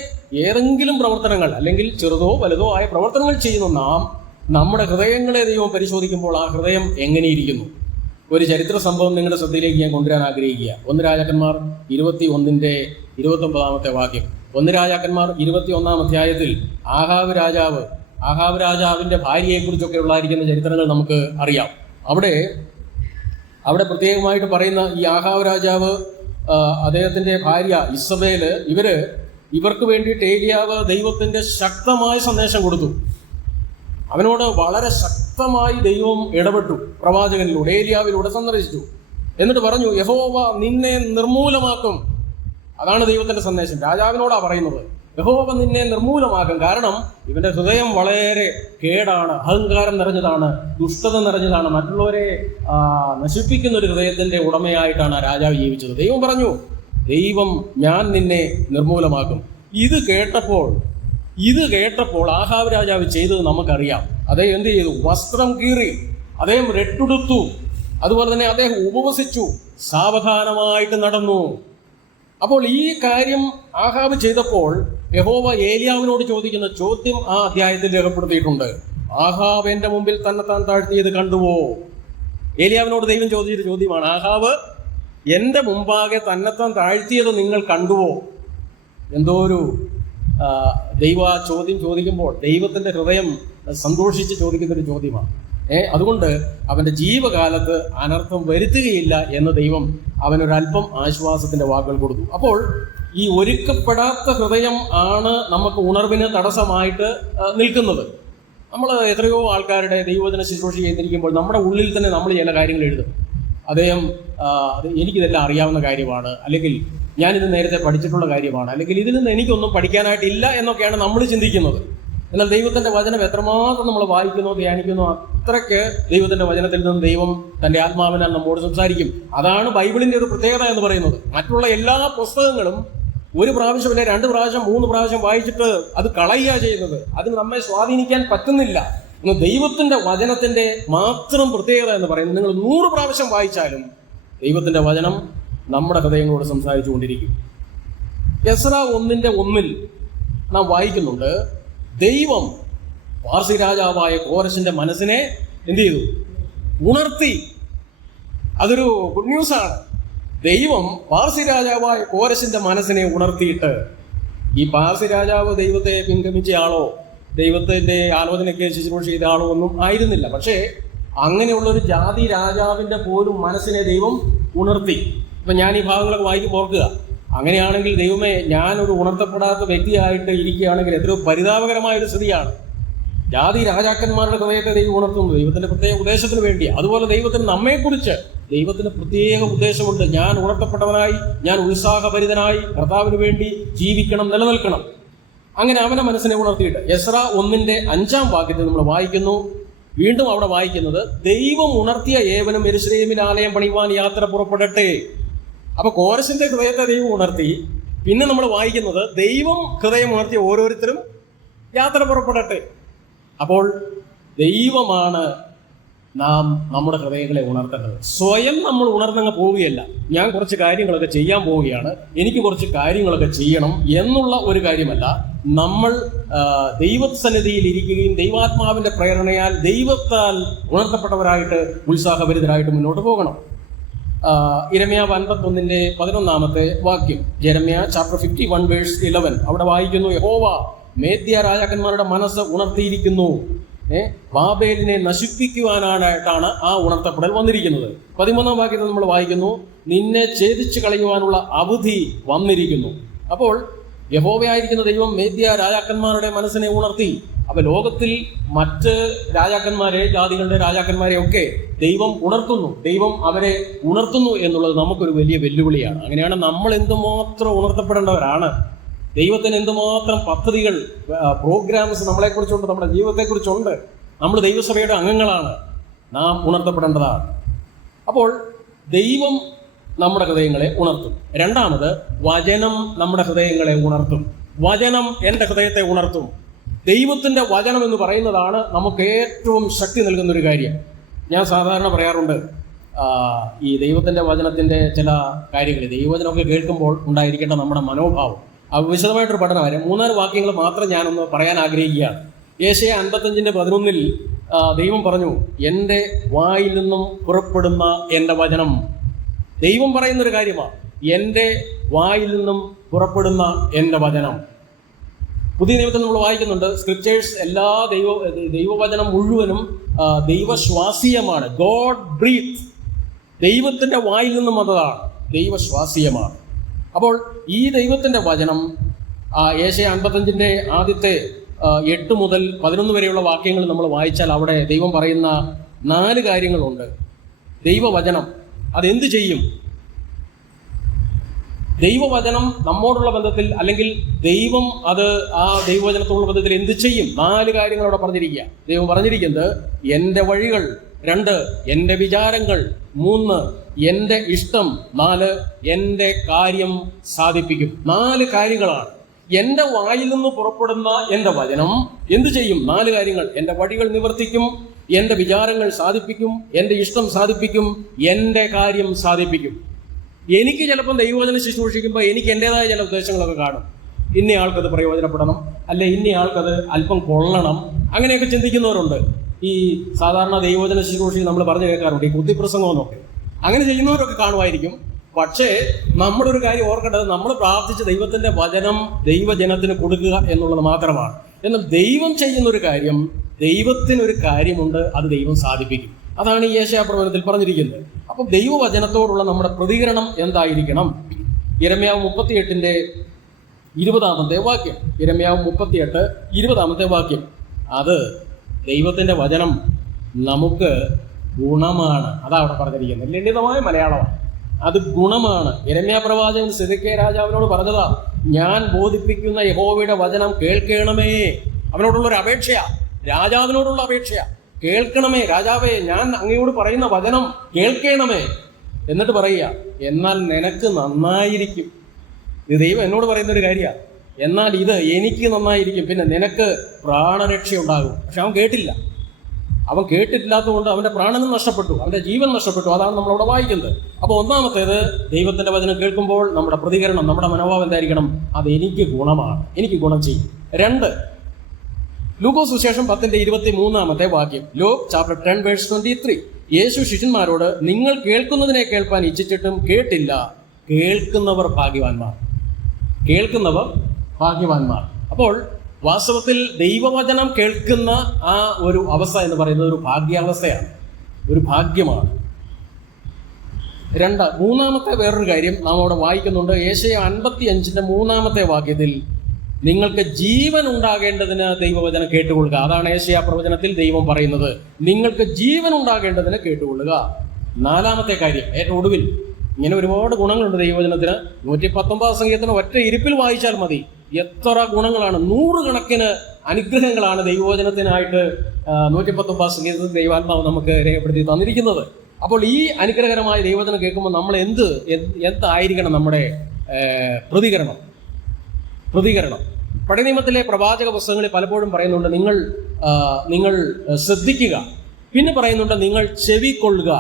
ഏതെങ്കിലും പ്രവർത്തനങ്ങൾ, അല്ലെങ്കിൽ ചെറുതോ വലുതോ ആയ പ്രവർത്തനങ്ങൾ ചെയ്യുന്ന നാം നമ്മുടെ ഹൃദയങ്ങളെ ദൈവം പരിശോധിക്കുമ്പോൾ ആ ഹൃദയം എങ്ങനെയിരിക്കുന്നു? ഒരു ചരിത്ര സംഭവം നിങ്ങളുടെ ശ്രദ്ധയിലേക്ക് ഞാൻ കൊണ്ടുവരാൻ ആഗ്രഹിക്കുക. 1 രാജാക്കന്മാർ 21:29 വാക്യം. 1 രാജാക്കന്മാർ 21 അധ്യായത്തിൽ ആഹാബ് രാജാവിൻ്റെ ഭാര്യയെക്കുറിച്ചൊക്കെ ഉള്ളായിരിക്കുന്ന ചരിത്രങ്ങൾ നമുക്ക് അറിയാം. അവിടെ പ്രത്യേകമായിട്ട് പറയുന്ന ഈ ആഹാബ് രാജാവ്, അദ്ദേഹത്തിൻ്റെ ഭാര്യ ഇസബേല്, ഇവർക്ക് വേണ്ടിയിട്ട് ഏലിയാവ് ദൈവത്തിൻ്റെ ശക്തമായ സന്ദേശം കൊടുത്തു. അവനോട് വളരെ ശക്തമായി ദൈവം ഇടപെട്ടു. പ്രവാചകനിലൂടെ, ഏലിയാവിലൂടെ സന്ദർശിച്ചു. എന്നിട്ട് പറഞ്ഞു, യഹോവ നിന്നെ നിർമൂലമാക്കും. അതാണ് ദൈവത്തിൻ്റെ സന്ദേശം. രാജാവിനോടാണ് പറയുന്നത്, യഹോവ നിന്നെ നിർമൂലമാക്കും. കാരണം ഇവന്റെ ഹൃദയം വളരെ കേടാണ്, അഹങ്കാരം നിറഞ്ഞതാണ്, ദുഷ്ടത നിറഞ്ഞതാണ്, മറ്റുള്ളവരെ നശിപ്പിക്കുന്ന ഒരു ഹൃദയത്തിന്റെ ഉടമയായിട്ടാണ് ആ രാജാവ് ജീവിച്ചത്. ദൈവം പറഞ്ഞു, ഞാൻ നിന്നെ നിർമൂലമാക്കും. ഇത് കേട്ടപ്പോൾ ആഹാബ് രാജാവ് ചെയ്തത് നമുക്കറിയാം. അദ്ദേഹം എന്ത് ചെയ്തു? വസ്ത്രം കീറി, അദ്ദേഹം രട്ടുടുത്തു, അതുപോലെ തന്നെ അദ്ദേഹം ഉപവസിച്ചു, സാവധാനമായിട്ട് നടന്നു. അപ്പോൾ ഈ കാര്യം ആഹാബ് ചെയ്തപ്പോൾ യഹോവ ഏലിയാവിനോട് ചോദിക്കുന്ന ചോദ്യം ആ അധ്യായത്തിൽ രേഖപ്പെടുത്തിയിട്ടുണ്ട്. ആഹാബ് എൻ്റെ മുമ്പിൽ തന്നെത്താൻ താഴ്ത്തിയത് കണ്ടുവോ? ഏലിയാവിനോട് ദൈവം ചോദിച്ചൊരു ചോദ്യമാണ്. ആഹാബ് എൻ്റെ മുമ്പാകെ തന്നെത്താൻ താഴ്ത്തിയത് നിങ്ങൾ കണ്ടുവോ? എന്തോ ഒരു ദൈവ ചോദ്യം ചോദിക്കുമ്പോൾ ദൈവത്തിൻ്റെ ഹൃദയം സന്തോഷിച്ച് ചോദിക്കുന്നൊരു ചോദ്യമാണ്. അതുകൊണ്ട് അവൻ്റെ ജീവകാലത്ത് അനർത്ഥം വരുത്തുകയില്ല എന്ന് ദൈവം അവനൊരല്പം ആശ്വാസത്തിൻ്റെ വാക്കുകൾ കൊടുത്തു. അപ്പോൾ ഈ ഒരുക്കപ്പെടാത്ത ഹൃദയം ആണ് നമുക്ക് ഉണർവിന് തടസ്സമായിട്ട് നിൽക്കുന്നത്. നമ്മൾ എത്രയോ ആൾക്കാരുടെ ദൈവവചന ശുശ്രൂഷ ചെയ്തിരിക്കുമ്പോൾ നമ്മുടെ ഉള്ളിൽ തന്നെ നമ്മൾ ചില കാര്യങ്ങൾ എഴുതും. അദ്ദേഹം എനിക്കിതെല്ലാം അറിയാവുന്ന കാര്യമാണ്, അല്ലെങ്കിൽ ഞാനിത് നേരത്തെ പഠിച്ചിട്ടുള്ള കാര്യമാണ്, അല്ലെങ്കിൽ ഇതിൽ നിന്ന് എനിക്കൊന്നും പഠിക്കാനായിട്ടില്ല എന്നൊക്കെയാണ് നമ്മൾ ചിന്തിക്കുന്നത്. എന്നാൽ ദൈവത്തിൻ്റെ വചനം എത്രമാത്രം നമ്മൾ വായിക്കുന്നോ ധ്യാനിക്കുന്നോ അത്രയ്ക്ക് ദൈവത്തിൻ്റെ വചനത്തിൽ നിന്ന് ദൈവം തൻ്റെ ആത്മാവിനാൽ നമ്മോട് സംസാരിക്കും. അതാണ് ബൈബിളിൻ്റെ ഒരു പ്രത്യേകത എന്ന് പറയുന്നത്. മറ്റുള്ള എല്ലാ പുസ്തകങ്ങളും ഒരു പ്രാവശ്യം അല്ലെ 2 പ്രാവശ്യം 3 പ്രാവശ്യം വായിച്ചിട്ട് അത് കളയുക ചെയ്യുന്നത്. അതിന് നമ്മെ സ്വാധീനിക്കാൻ പറ്റുന്നില്ല. ദൈവത്തിൻ്റെ വചനത്തിൻ്റെ മാത്രം പ്രത്യേകത എന്ന് പറയുന്നത്, നിങ്ങൾ 100 പ്രാവശ്യം വായിച്ചാലും ദൈവത്തിൻ്റെ വചനം നമ്മുടെ ഹൃദയങ്ങളോട് സംസാരിച്ചു കൊണ്ടിരിക്കും. എസ്ര 1:1 നാം വായിക്കുന്നുണ്ട്, ദൈവം പാർസി രാജാവായ കോരശിന്റെ മനസ്സിനെ എന്ത് ചെയ്തു? ഉണർത്തി. അതൊരു ഗുഡ് ന്യൂസാണ്. ദൈവം പാർസി രാജാവായ കോരശിന്റെ മനസ്സിനെ ഉണർത്തിയിട്ട്, ഈ പാർസി രാജാവ് ദൈവത്തെ പിൻഗമിച്ച ആളോ ദൈവത്തിന്റെ ആലോചനയ്ക്ക് ശുശ്രൂഷ ചെയ്ത ആളോ ഒന്നും ആയിരുന്നില്ല. പക്ഷേ അങ്ങനെയുള്ളൊരു ജാതി രാജാവിന്റെ പോലും മനസ്സിനെ ദൈവം ഉണർത്തി. ഇപ്പം ഞാൻ ഈ ഭാഗങ്ങളൊക്കെ വായിക്കുമ്പോൾ ഓർക്കുക, അങ്ങനെയാണെങ്കിൽ ദൈവമേ, ഞാനൊരു ഉണർത്തപ്പെടാത്ത വ്യക്തിയായിട്ട് ഇരിക്കുകയാണെങ്കിൽ എത്രയോ പരിതാപകരമായൊരു സ്ഥിതിയാണ്. ജാതി രാജാക്കന്മാരുടെ ഹൃദയത്തെ ദൈവം ഉണർത്തുന്നു ദൈവത്തിന്റെ പ്രത്യേക ഉദ്ദേശത്തിന് വേണ്ടിയാണ്. അതുപോലെ ദൈവത്തിന് നമ്മെക്കുറിച്ച് ദൈവത്തിന് പ്രത്യേക ഉദ്ദേശമുണ്ട്. ഞാൻ ഉണർത്തപ്പെട്ടവനായി, ഞാൻ ഉത്സാഹഭരിതനായി കർത്താവിന് വേണ്ടി ജീവിക്കണം, നിലനിൽക്കണം. അങ്ങനെ അവനെ മനസ്സിനെ ഉണർത്തിയിട്ട് എസ്ര 1:5 വാക്യത്തിൽ നമ്മൾ വായിക്കുന്നു, വീണ്ടും അവിടെ വായിക്കുന്നത്, ദൈവം ഉണർത്തിയ ഏവനും യെരൂശലേമിൽ ആലയം പണിയുവാൻ യാത്ര പുറപ്പെടട്ടെ. അപ്പൊ കോരശിന്റെ ഹൃദയത്തെ ദൈവം ഉണർത്തി. പിന്നെ നമ്മൾ വായിക്കുന്നത്, ദൈവം ഹൃദയം ഉണർത്തിയ ഓരോരുത്തരും യാത്ര പുറപ്പെടട്ടെ. അപ്പോൾ ദൈവമാണ് നാം നമ്മുടെ ഹൃദയങ്ങളെ ഉണർത്തേണ്ടത്. സ്വയം നമ്മൾ ഉണർന്നങ്ങ് പോവുകയല്ല, ഞാൻ കുറച്ച് കാര്യങ്ങളൊക്കെ ചെയ്യാൻ പോവുകയാണ്, എനിക്ക് കുറച്ച് കാര്യങ്ങളൊക്കെ ചെയ്യണം എന്നുള്ള ഒരു കാര്യമല്ല. നമ്മൾ ദൈവസന്നിധിയിൽ ഇരിക്കുകയും ദൈവാത്മാവിന്റെ പ്രേരണയാൽ ദൈവത്താൽ ഉണർത്തപ്പെട്ടവരായിട്ട് ഉത്സാഹഭരിതരായിട്ട് മുന്നോട്ട് പോകണം. യിരെമ്യാവ് 51:11 വാക്യം, യിരെമ്യാ ചാപ്റ്റർ 51:11 അവിടെ വായിക്കുന്നു, യഹോവ മേദ്യ രാജാക്കന്മാരുടെ മനസ്സ് ഉണർത്തിയിരിക്കുന്നു. ബാബേലിനെ നശിപ്പിക്കുവാനായിട്ടാണ് ആ ഉണർത്തപ്പെടൽ വന്നിരിക്കുന്നത്. 13 വാക്യത്തിൽ നമ്മൾ വായിക്കുന്നു, നിന്നെ ഛേദിച്ചു കളയുവാനുള്ള അവധി വന്നിരിക്കുന്നു. അപ്പോൾ യഹോവയായിരിക്കുന്ന ദൈവം മേദ്യ രാജാക്കന്മാരുടെ മനസ്സിനെ ഉണർത്തി. അപ്പൊ ലോകത്തിൽ മറ്റ് രാജാക്കന്മാരെ, ജാതികളുടെ രാജാക്കന്മാരെ ഒക്കെ ദൈവം ഉണർത്തുന്നു, ദൈവം അവരെ ഉണർത്തുന്നു എന്നുള്ളത് നമുക്കൊരു വലിയ വെല്ലുവിളിയാണ്. അങ്ങനെയാണ് നമ്മൾ എന്തുമാത്രം ഉണർത്തപ്പെടേണ്ടവരാണ്. ദൈവത്തിന് എന്തുമാത്രം പദ്ധതികൾ, പ്രോഗ്രാംസ് നമ്മളെക്കുറിച്ചുണ്ട്, നമ്മുടെ ജീവിതത്തെക്കുറിച്ചുണ്ട്. നമ്മൾ ദൈവസഭയുടെ അംഗങ്ങളാണ്, നാം ഉണർത്തപ്പെടേണ്ടതാണ്. അപ്പോൾ ദൈവം നമ്മുടെ ഹൃദയങ്ങളെ ഉണർത്തും. രണ്ടാമത്, വചനം നമ്മുടെ ഹൃദയങ്ങളെ ഉണർത്തും. വചനം എൻ്റെ ഹൃദയത്തെ ഉണർത്തും. ദൈവത്തിൻ്റെ വചനം എന്ന് പറയുന്നതാണ് നമുക്ക് ഏറ്റവും ശക്തി നൽകുന്നൊരു കാര്യം. ഞാൻ സാധാരണ പറയാറുണ്ട്, ഈ ദൈവത്തിൻ്റെ വചനത്തിൻ്റെ ചില കാര്യങ്ങൾ, ദൈവവചനമൊക്കെ കേൾക്കുമ്പോൾ ഉണ്ടായിരിക്കേണ്ട നമ്മുടെ മനോഭാവം, വിശദമായിട്ടൊരു പഠനമാണ്. 3-4 വാക്യങ്ങൾ മാത്രം ഞാനൊന്ന് പറയാൻ ആഗ്രഹിക്കുകയാണ്. യെശയ്യാ 55:11 ദൈവം പറഞ്ഞു, എൻ്റെ വായിൽ നിന്നും പുറപ്പെടുന്ന എൻ്റെ വചനം. ദൈവം പറയുന്നൊരു കാര്യമാണ്, എൻ്റെ വായിൽ നിന്നും പുറപ്പെടുന്ന എൻ്റെ വചനം. പുതിയ നിയമത്തിൽ നമ്മൾ വായിക്കുന്നുണ്ട്, സ്ക്രിപ്റ്റേഴ്സ് എല്ലാ ദൈവവചനം മുഴുവനും ദൈവശ്വാസീയമാണ്. ഗോഡ് ബ്രീത്ത്, ദൈവത്തിൻ്റെ വായിൽ നിന്നും വന്നതാണ്, ദൈവശ്വാസീയമാണ്. അപ്പോൾ ഈ ദൈവത്തിൻ്റെ വചനം യെശയ്യാ 55 ആദ്യത്തെ 8 മുതൽ 11 വരെയുള്ള വാക്യങ്ങൾ നമ്മൾ വായിച്ചാൽ അവിടെ ദൈവം പറയുന്ന 4 കാര്യങ്ങളുണ്ട്. ദൈവവചനം അതെന്ത് ചെയ്യും? ദൈവവചനം നമ്മോടുള്ള ബന്ധത്തിൽ, അല്ലെങ്കിൽ ദൈവം അത് ആ ദൈവവചനത്തോടുള്ള ബന്ധത്തിൽ എന്ത് ചെയ്യും? 4 കാര്യങ്ങൾ അവിടെ പറഞ്ഞിരിക്കുക. ദൈവം പറഞ്ഞിരിക്കുന്നത്, എൻ്റെ വഴികൾ, 2 എൻ്റെ വിചാരങ്ങൾ, 3 എൻ്റെ ഇഷ്ടം, 4 എൻ്റെ കാര്യം സാധിപ്പിക്കും. 4 കാര്യങ്ങളാണ്. എൻ്റെ വായിൽ നിന്ന് പുറപ്പെടുന്ന എൻ്റെ വചനം എന്തു ചെയ്യും? 4 കാര്യങ്ങൾ. എൻ്റെ വഴികൾ നിവർത്തിക്കും, എൻ്റെ വിചാരങ്ങൾ സാധിപ്പിക്കും, എൻ്റെ ഇഷ്ടം സാധിപ്പിക്കും, എൻ്റെ കാര്യം സാധിപ്പിക്കും. എനിക്ക് ചിലപ്പം ദൈവവചനം ശുശ്രൂഷിക്കുമ്പോൾ എനിക്ക് എൻ്റെതായ ചില ഉദ്ദേശങ്ങളൊക്കെ കാണും. ഇന്ന ആൾക്കത് പ്രയോജനപ്പെടണം, അല്ലെ ഇന്ന ആൾക്കത് അല്പം കൊള്ളണം, അങ്ങനെയൊക്കെ ചിന്തിക്കുന്നവരുണ്ട്. ഈ സാധാരണ ദൈവവചന ശുശ്രൂഷയിൽ നമ്മൾ പറഞ്ഞു കേൾക്കാറുണ്ട്, ഈ ബുദ്ധിപ്രസംഗമെന്നൊക്കെ. അങ്ങനെ ചെയ്യുന്നവരൊക്കെ കാണുമായിരിക്കും. പക്ഷേ നമ്മളൊരു കാര്യം ഓർക്കേണ്ടത്, നമ്മൾ പ്രാർത്ഥിച്ച ദൈവത്തിൻ്റെ വചനം ദൈവജനത്തിന് കൊടുക്കുക എന്നുള്ളത് മാത്രമാണ്. എന്നാൽ ദൈവം ചെയ്യുന്നൊരു കാര്യം, ദൈവത്തിനൊരു കാര്യമുണ്ട്, അത് ദൈവം സാധിപ്പിക്കും. അതാണ് ഈ യെശയ്യാപ്രവചനത്തിൽ പറഞ്ഞിരിക്കുന്നത്. അപ്പം ദൈവവചനത്തോടുള്ള നമ്മുടെ പ്രതികരണം എന്തായിരിക്കണം? യിരെമ്യാവ് 38:20 വാക്യം. യിരെമ്യാവ് 38:20 വാക്യം. അത് ദൈവത്തിൻ്റെ വചനം നമുക്ക് ഗുണമാണ്. അതാ അവിടെ പറഞ്ഞിരിക്കുന്നത്. ലളിതമായ മലയാളമാണ്. അത് ഗുണമാണ്. യിരെമ്യാ പ്രവാചകൻ സിദെക്കീയ രാജാവിനോട് പറഞ്ഞതാ, ഞാൻ ബോധിപ്പിക്കുന്ന യഹോവയുടെ വചനം കേൾക്കണമേ. അവനോടുള്ളൊരു അപേക്ഷയാ, രാജാവിനോടുള്ള അപേക്ഷയാ. കേൾക്കണമേ രാജാവേ, ഞാൻ അങ്ങയോട് പറയുന്ന വചനം കേൾക്കണമേ. എന്നിട്ട് പറയുക, എന്നാൽ നിനക്ക് നന്നായിരിക്കും. ഇത് ദൈവം എന്നോട് പറയുന്നൊരു കാര്യമാണ്. എന്നാൽ ഇത് എനിക്ക് നന്നായിരിക്കും, പിന്നെ നിനക്ക് പ്രാണരക്ഷ ഉണ്ടാകും. പക്ഷെ അവൻ കേട്ടില്ല. അവൻ കേട്ടിട്ടില്ലാത്തതുകൊണ്ട് അവൻ്റെ പ്രാണനും നഷ്ടപ്പെട്ടു, അവൻ്റെ ജീവൻ നഷ്ടപ്പെട്ടു. അതാണ് നമ്മളവിടെ വായിക്കുന്നത്. അപ്പോൾ ഒന്നാമത്തേത്, ദൈവത്തിൻ്റെ വചനം കേൾക്കുമ്പോൾ നമ്മുടെ പ്രതികരണം, നമ്മുടെ മനോഭാവം എന്തായിരിക്കണം? അത് എനിക്ക് ഗുണമാണ്, എനിക്ക് ഗുണം ചെയ്യും. 2, ലൂക്കോസ് സുവിശേഷം 10:23 വാക്യം. Luke chapter 10:23. യേശു ശിഷ്യന്മാരോട്, നിങ്ങൾ കേൾക്കുന്നതിനെ കേൾപ്പാൻ ഇച്ഛിച്ചിട്ടും കേട്ടില്ല, കേൾക്കുന്നവർ ഭാഗ്യവാന്മാർ. കേൾക്കുന്നവർ ഭാഗ്യവാന്മാർ. അപ്പോൾ വാസ്തവത്തിൽ ദൈവവചനം കേൾക്കുന്ന ആ ഒരു അവസ്ഥ എന്ന് പറയുന്നത് ഒരു ഭാഗ്യാവസ്ഥയാണ്, ഒരു ഭാഗ്യമാണ്. 2, മൂന്നാമത്തെ വേറൊരു കാര്യം നാം അവിടെ വായിക്കുന്നുണ്ട്. യെശയ്യാ 55:3 വാക്യത്തിൽ, നിങ്ങൾക്ക് ജീവൻ ഉണ്ടാകേണ്ടതിന് ദൈവവചനം കേട്ടുകൊള്ളുക. അതാണ് യെശയ്യാ പ്രവചനത്തിൽ ദൈവം പറയുന്നത്, നിങ്ങൾക്ക് ജീവൻ ഉണ്ടാകേണ്ടതിന് കേട്ടുകൊള്ളുക. 4-ാമത്തെ കാര്യം, ഏറ്റവും ഒടുവിൽ, ഇങ്ങനെ ഒരുപാട് ഗുണങ്ങളുണ്ട് ദൈവവചനത്തിന്. 119 സങ്കീർത്തനം ഒറ്റ ഇരിപ്പിൽ വായിച്ചാൽ മതി. എത്ര ഗുണങ്ങളാണ്, 100 കണക്കിന് അനുഗ്രഹങ്ങളാണ് ദൈവവചനത്തിനായിട്ട് 119 സങ്കീർത്തനത്തിൽ ദൈവാത്മാവ് നമുക്ക് രേഖപ്പെടുത്തി തന്നിരിക്കുന്നത്. അപ്പോൾ ഈ അനുഗ്രഹകരമായ ദൈവവചനം കേൾക്കുമ്പോൾ നമ്മൾ എന്തായിരിക്കണം നമ്മുടെ പ്രതികരണം? പഴയ നിയമത്തിലെ പ്രവാചക പുസ്തകങ്ങളിൽ പലപ്പോഴും പറയുന്നുണ്ട്, നിങ്ങൾ ശ്രദ്ധിക്കുക. പിന്നെ പറയുന്നുണ്ട്, നിങ്ങൾ ചെവിക്കൊള്ളുക.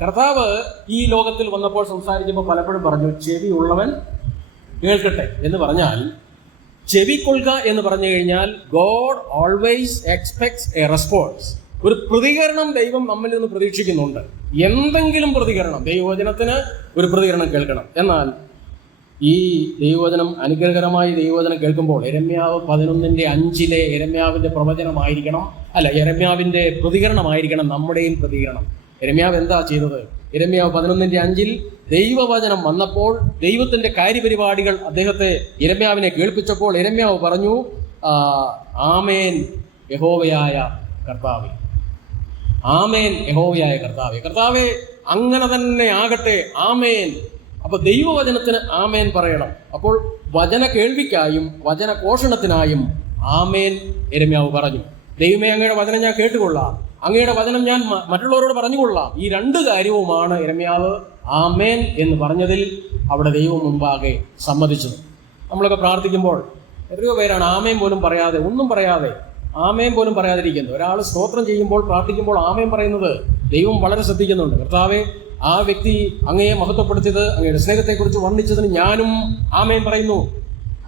കർത്താവ് ഈ ലോകത്തിൽ വന്നപ്പോൾ സംസാരിച്ചപ്പോൾ പലപ്പോഴും പറഞ്ഞു, ചെവി ഉള്ളവൻ കേൾക്കട്ടെ എന്ന് പറഞ്ഞാൽ, ചെവിക്കൊള്ളുക എന്ന് പറഞ്ഞു കഴിഞ്ഞാൽ God always expects A response. ഒരു പ്രതികരണം ദൈവം നമ്മിൽ നിന്ന് പ്രതീക്ഷിക്കുന്നുണ്ട്. എന്തെങ്കിലും പ്രതികരണം, ദൈവവചനത്തിന് ഒരു പ്രതികരണം കേൾക്കണം. എന്നാൽ ഈ ദൈവവചനം, അനുഗ്രഹകരമായി ദൈവവചനം കേൾക്കുമ്പോൾ യിരെമ്യാവ് 11:5 യിരെമ്യാവിന്റെ പ്രവചനമായിരിക്കണം, യിരെമ്യാവിന്റെ പ്രതികരണമായിരിക്കണം നമ്മുടെയും പ്രതികരണം. യിരെമ്യാവ് എന്താ ചെയ്തത്? യിരെമ്യാവ് 11:5 ദൈവവചനം വന്നപ്പോൾ, ദൈവത്തിന്റെ കാര്യപരിപാടികൾ യിരെമ്യാവിനെ കേൾപ്പിച്ചപ്പോൾ യിരെമ്യാവ് പറഞ്ഞു, ആമേൻ യഹോവയായ കർത്താവേ, ആമേൻ യഹോവയായ കർത്താവേ, കർത്താവേ അങ്ങനെ തന്നെ ആകട്ടെ, ആമേൻ. അപ്പൊ ദൈവവചനത്തിന് ആമേൻ പറയണം. അപ്പോൾ വചന കേൾവിക്കായും വചന പോഷണത്തിനായും ആമേൻ യിരെമ്യാവ് പറഞ്ഞു. ദൈവമേ, അങ്ങയുടെ വചനം ഞാൻ കേട്ടുകൊള്ളാം, അങ്ങയുടെ വചനം ഞാൻ മറ്റുള്ളവരോട് പറഞ്ഞുകൊള്ളാം. ഈ 2 കാര്യവുമാണ് യിരെമ്യാവ് ആമേൻ എന്ന് പറഞ്ഞതിൽ അവിടെ ദൈവം മുമ്പാകെ സമ്മതിച്ചത്. നമ്മളൊക്കെ പ്രാർത്ഥിക്കുമ്പോൾ എത്രയോ പേരാണ് ആമേൻ പോലും പറയാതെ, ഒന്നും പറയാതെ, ആമേൻ പോലും പറയാതിരിക്കുന്നത്. ഒരാൾ സ്തോത്രം ചെയ്യുമ്പോൾ, പ്രാർത്ഥിക്കുമ്പോൾ ആമേൻ പറയുന്നത് ദൈവം വളരെ ശ്രദ്ധിക്കുന്നുണ്ട്. കർത്താവേ, ആ വ്യക്തി അങ്ങയെ മഹത്വപ്പെടുത്തിയത്, അങ്ങയുടെ സ്നേഹത്തെക്കുറിച്ച് വർണ്ണിച്ചതിന് ഞാനും ആമേൻ പറയുന്നു.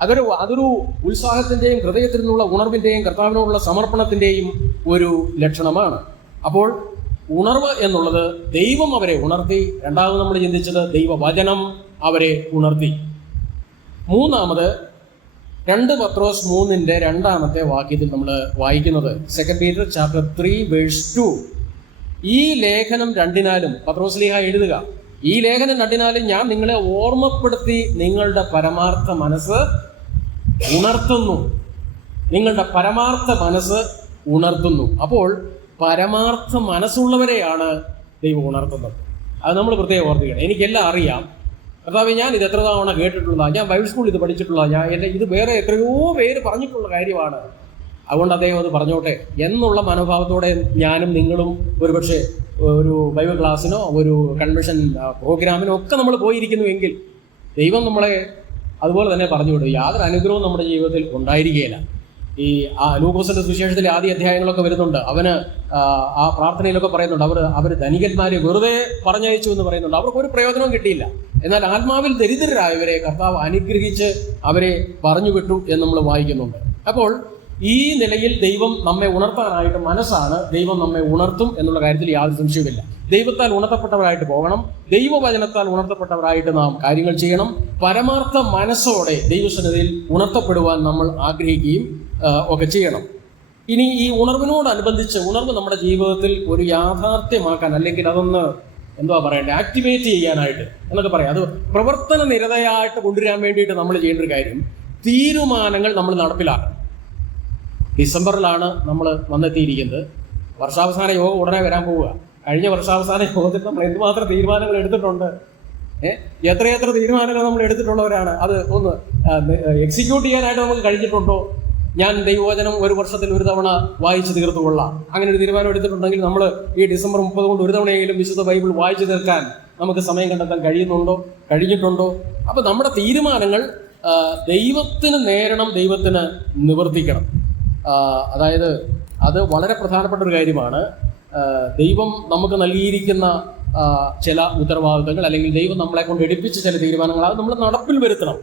അതൊരു ഉത്സാഹത്തിൻ്റെയും ഹൃദയത്തിൽ നിന്നുള്ള ഉണർവിൻ്റെയും കർത്താവിനോടുള്ള സമർപ്പണത്തിൻ്റെയും ഒരു ലക്ഷണമാണ്. അപ്പോൾ ഉണർവ് എന്നുള്ളത് ദൈവം അവരെ ഉണർത്തി. രണ്ടാമത് നമ്മൾ ചിന്തിച്ചത് ദൈവവചനം അവരെ ഉണർത്തി. മൂന്നാമത് 2 പത്രോസ് 3:2 വാക്യത്തിൽ നമ്മൾ വായിക്കുന്നത്, 2 Peter chapter 3:2, ഈ ലേഖനം 2 പത്രോസ്ലീഹ എഴുതുക, ഈ ലേഖനം 2 ഞാൻ നിങ്ങളെ ഓർമ്മപ്പെടുത്തി നിങ്ങളുടെ പരമാർത്ഥ മനസ്സ് ഉണർത്തുന്നു. നിങ്ങളുടെ പരമാർത്ഥ മനസ്സ് ഉണർത്തുന്നു. അപ്പോൾ പരമാർത്ഥ മനസ്സുള്ളവരെയാണ് ദൈവം ഉണർത്തുന്നത്. അത് നമ്മൾ പ്രത്യേകം ഓർമ്മിക്കണം. എനിക്കെല്ലാം അറിയാം, കർത്താവേ ഞാൻ ഇത് എത്ര തവണ കേട്ടിട്ടുള്ളതാണ്, ഞാൻ ബൈബിൾ സ്കൂളിൽ ഇത് പഠിച്ചിട്ടുള്ളതാണ്, ഇത് വേറെ എത്രയോ പേര് പറഞ്ഞിട്ടുള്ള കാര്യമാണ്, അതുകൊണ്ട് അദ്ദേഹം അത് പറഞ്ഞോട്ടെ എന്നുള്ള മനോഭാവത്തോടെ ഞാനും നിങ്ങളും ഒരുപക്ഷെ ഒരു ബൈബിൾ ക്ലാസ്സിനോ ഒരു കൺവെൻഷൻ പ്രോഗ്രാമിനോ ഒക്കെ നമ്മൾ പോയിരിക്കുന്നുവെങ്കിൽ ദൈവം നമ്മളെ അതുപോലെ തന്നെ പറഞ്ഞുവിടും. യാതൊരു അനുഗ്രഹവും നമ്മുടെ ജീവിതത്തിൽ ഉണ്ടായിരിക്കുകയില്ല. ഈ ലൂക്കോസിന്റെ സുവിശേഷത്തിലെ ആദ്യ അധ്യായങ്ങളൊക്കെ വരുന്നുണ്ട്. അവന് ആ പ്രാർത്ഥനയിലൊക്കെ പറയുന്നുണ്ട്, അവർ ധനികന്മാരെ വെറുതെ പറഞ്ഞയച്ചു എന്ന് പറയുന്നുണ്ട്. അവർക്ക് ഒരു പ്രയോജനവും കിട്ടിയില്ല. എന്നാൽ ആത്മാവിൽ ദരിദ്രരായവരെ കർത്താവ് അനുഗ്രഹിച്ച് അവരെ പറഞ്ഞു വിട്ടു എന്ന് നമ്മൾ വായിക്കുന്നുണ്ട്. അപ്പോൾ ഈ നിലയിൽ ദൈവം നമ്മെ ഉണർത്താനായിട്ട് മനസ്സാണ്, ദൈവം നമ്മെ ഉണർത്തും എന്നുള്ള കാര്യത്തിൽ യാതൊരു സംശയവുമില്ല. ദൈവത്താൽ ഉണർത്തപ്പെട്ടവരായിട്ട് പോകണം. ദൈവവചനത്താൽ ഉണർത്തപ്പെട്ടവരായിട്ട് നാം കാര്യങ്ങൾ ചെയ്യണം. പരമാർത്ഥ മനസ്സോടെ ദൈവസന്നിധിയിൽ ഉണർത്തപ്പെടുവാൻ നമ്മൾ ആഗ്രഹിക്കുകയും ഒക്കെ ചെയ്യണം. ഇനി ഈ ഉണർവിനോടനുബന്ധിച്ച് ഉണർവ് നമ്മുടെ ജീവിതത്തിൽ ഒരു യാഥാർത്ഥ്യമാക്കാൻ, അല്ലെങ്കിൽ അതൊന്ന് ആക്ടിവേറ്റ് ചെയ്യാനായിട്ട് എന്നൊക്കെ പറയാം, അത് പ്രവർത്തന നിരതയായിട്ട് കൊണ്ടുവരാൻ വേണ്ടിയിട്ട് നമ്മൾ ചെയ്യേണ്ട ഒരു കാര്യം, തീരുമാനങ്ങൾ നമ്മൾ നടപ്പിലാക്കണം. ഡിസംബറിലാണ് നമ്മൾ വന്നെത്തിയിരിക്കുന്നത്. വർഷാവസാന യോഗം ഉടനെ വരാൻ പോവുക. കഴിഞ്ഞ വർഷാവസാന യോഗത്തിൽ നമ്മൾ എന്തുമാത്രം തീരുമാനങ്ങൾ എടുത്തിട്ടുണ്ട്, എത്രയെത്ര തീരുമാനങ്ങൾ നമ്മൾ എടുത്തിട്ടുള്ളവരാണ്. അത് ഒന്ന് എക്സിക്യൂട്ട് ചെയ്യാനായിട്ട് നമുക്ക് കഴിഞ്ഞിട്ടുണ്ടോ? ഞാൻ ദൈവവചനം ഒരു വർഷത്തിൽ ഒരു തവണ വായിച്ചു തീർത്തുകൊള്ളാം, അങ്ങനെ ഒരു തീരുമാനം എടുത്തിട്ടുണ്ടെങ്കിൽ നമ്മൾ ഈ ഡിസംബർ 30 കൊണ്ട് ഒരു തവണയെങ്കിലും വിശുദ്ധ ബൈബിൾ വായിച്ചു തീർക്കാൻ നമുക്ക് സമയം കണ്ടെത്താൻ കഴിഞ്ഞിട്ടുണ്ടോ? അപ്പൊ നമ്മുടെ തീരുമാനങ്ങൾ ദൈവത്തിന് നേരണം, ദൈവത്തിന് നിവർത്തിക്കണം. അതായത് അത് വളരെ പ്രധാനപ്പെട്ട ഒരു കാര്യമാണ്. ദൈവം നമുക്ക് നൽകിയിരിക്കുന്ന ചില ഉത്തരവാദിത്തങ്ങൾ, അല്ലെങ്കിൽ ദൈവം നമ്മളെ കൊണ്ട് എടുപ്പിച്ച ചില തീരുമാനങ്ങൾ, അത് നമ്മൾ നടപ്പിൽ വരുത്തണം.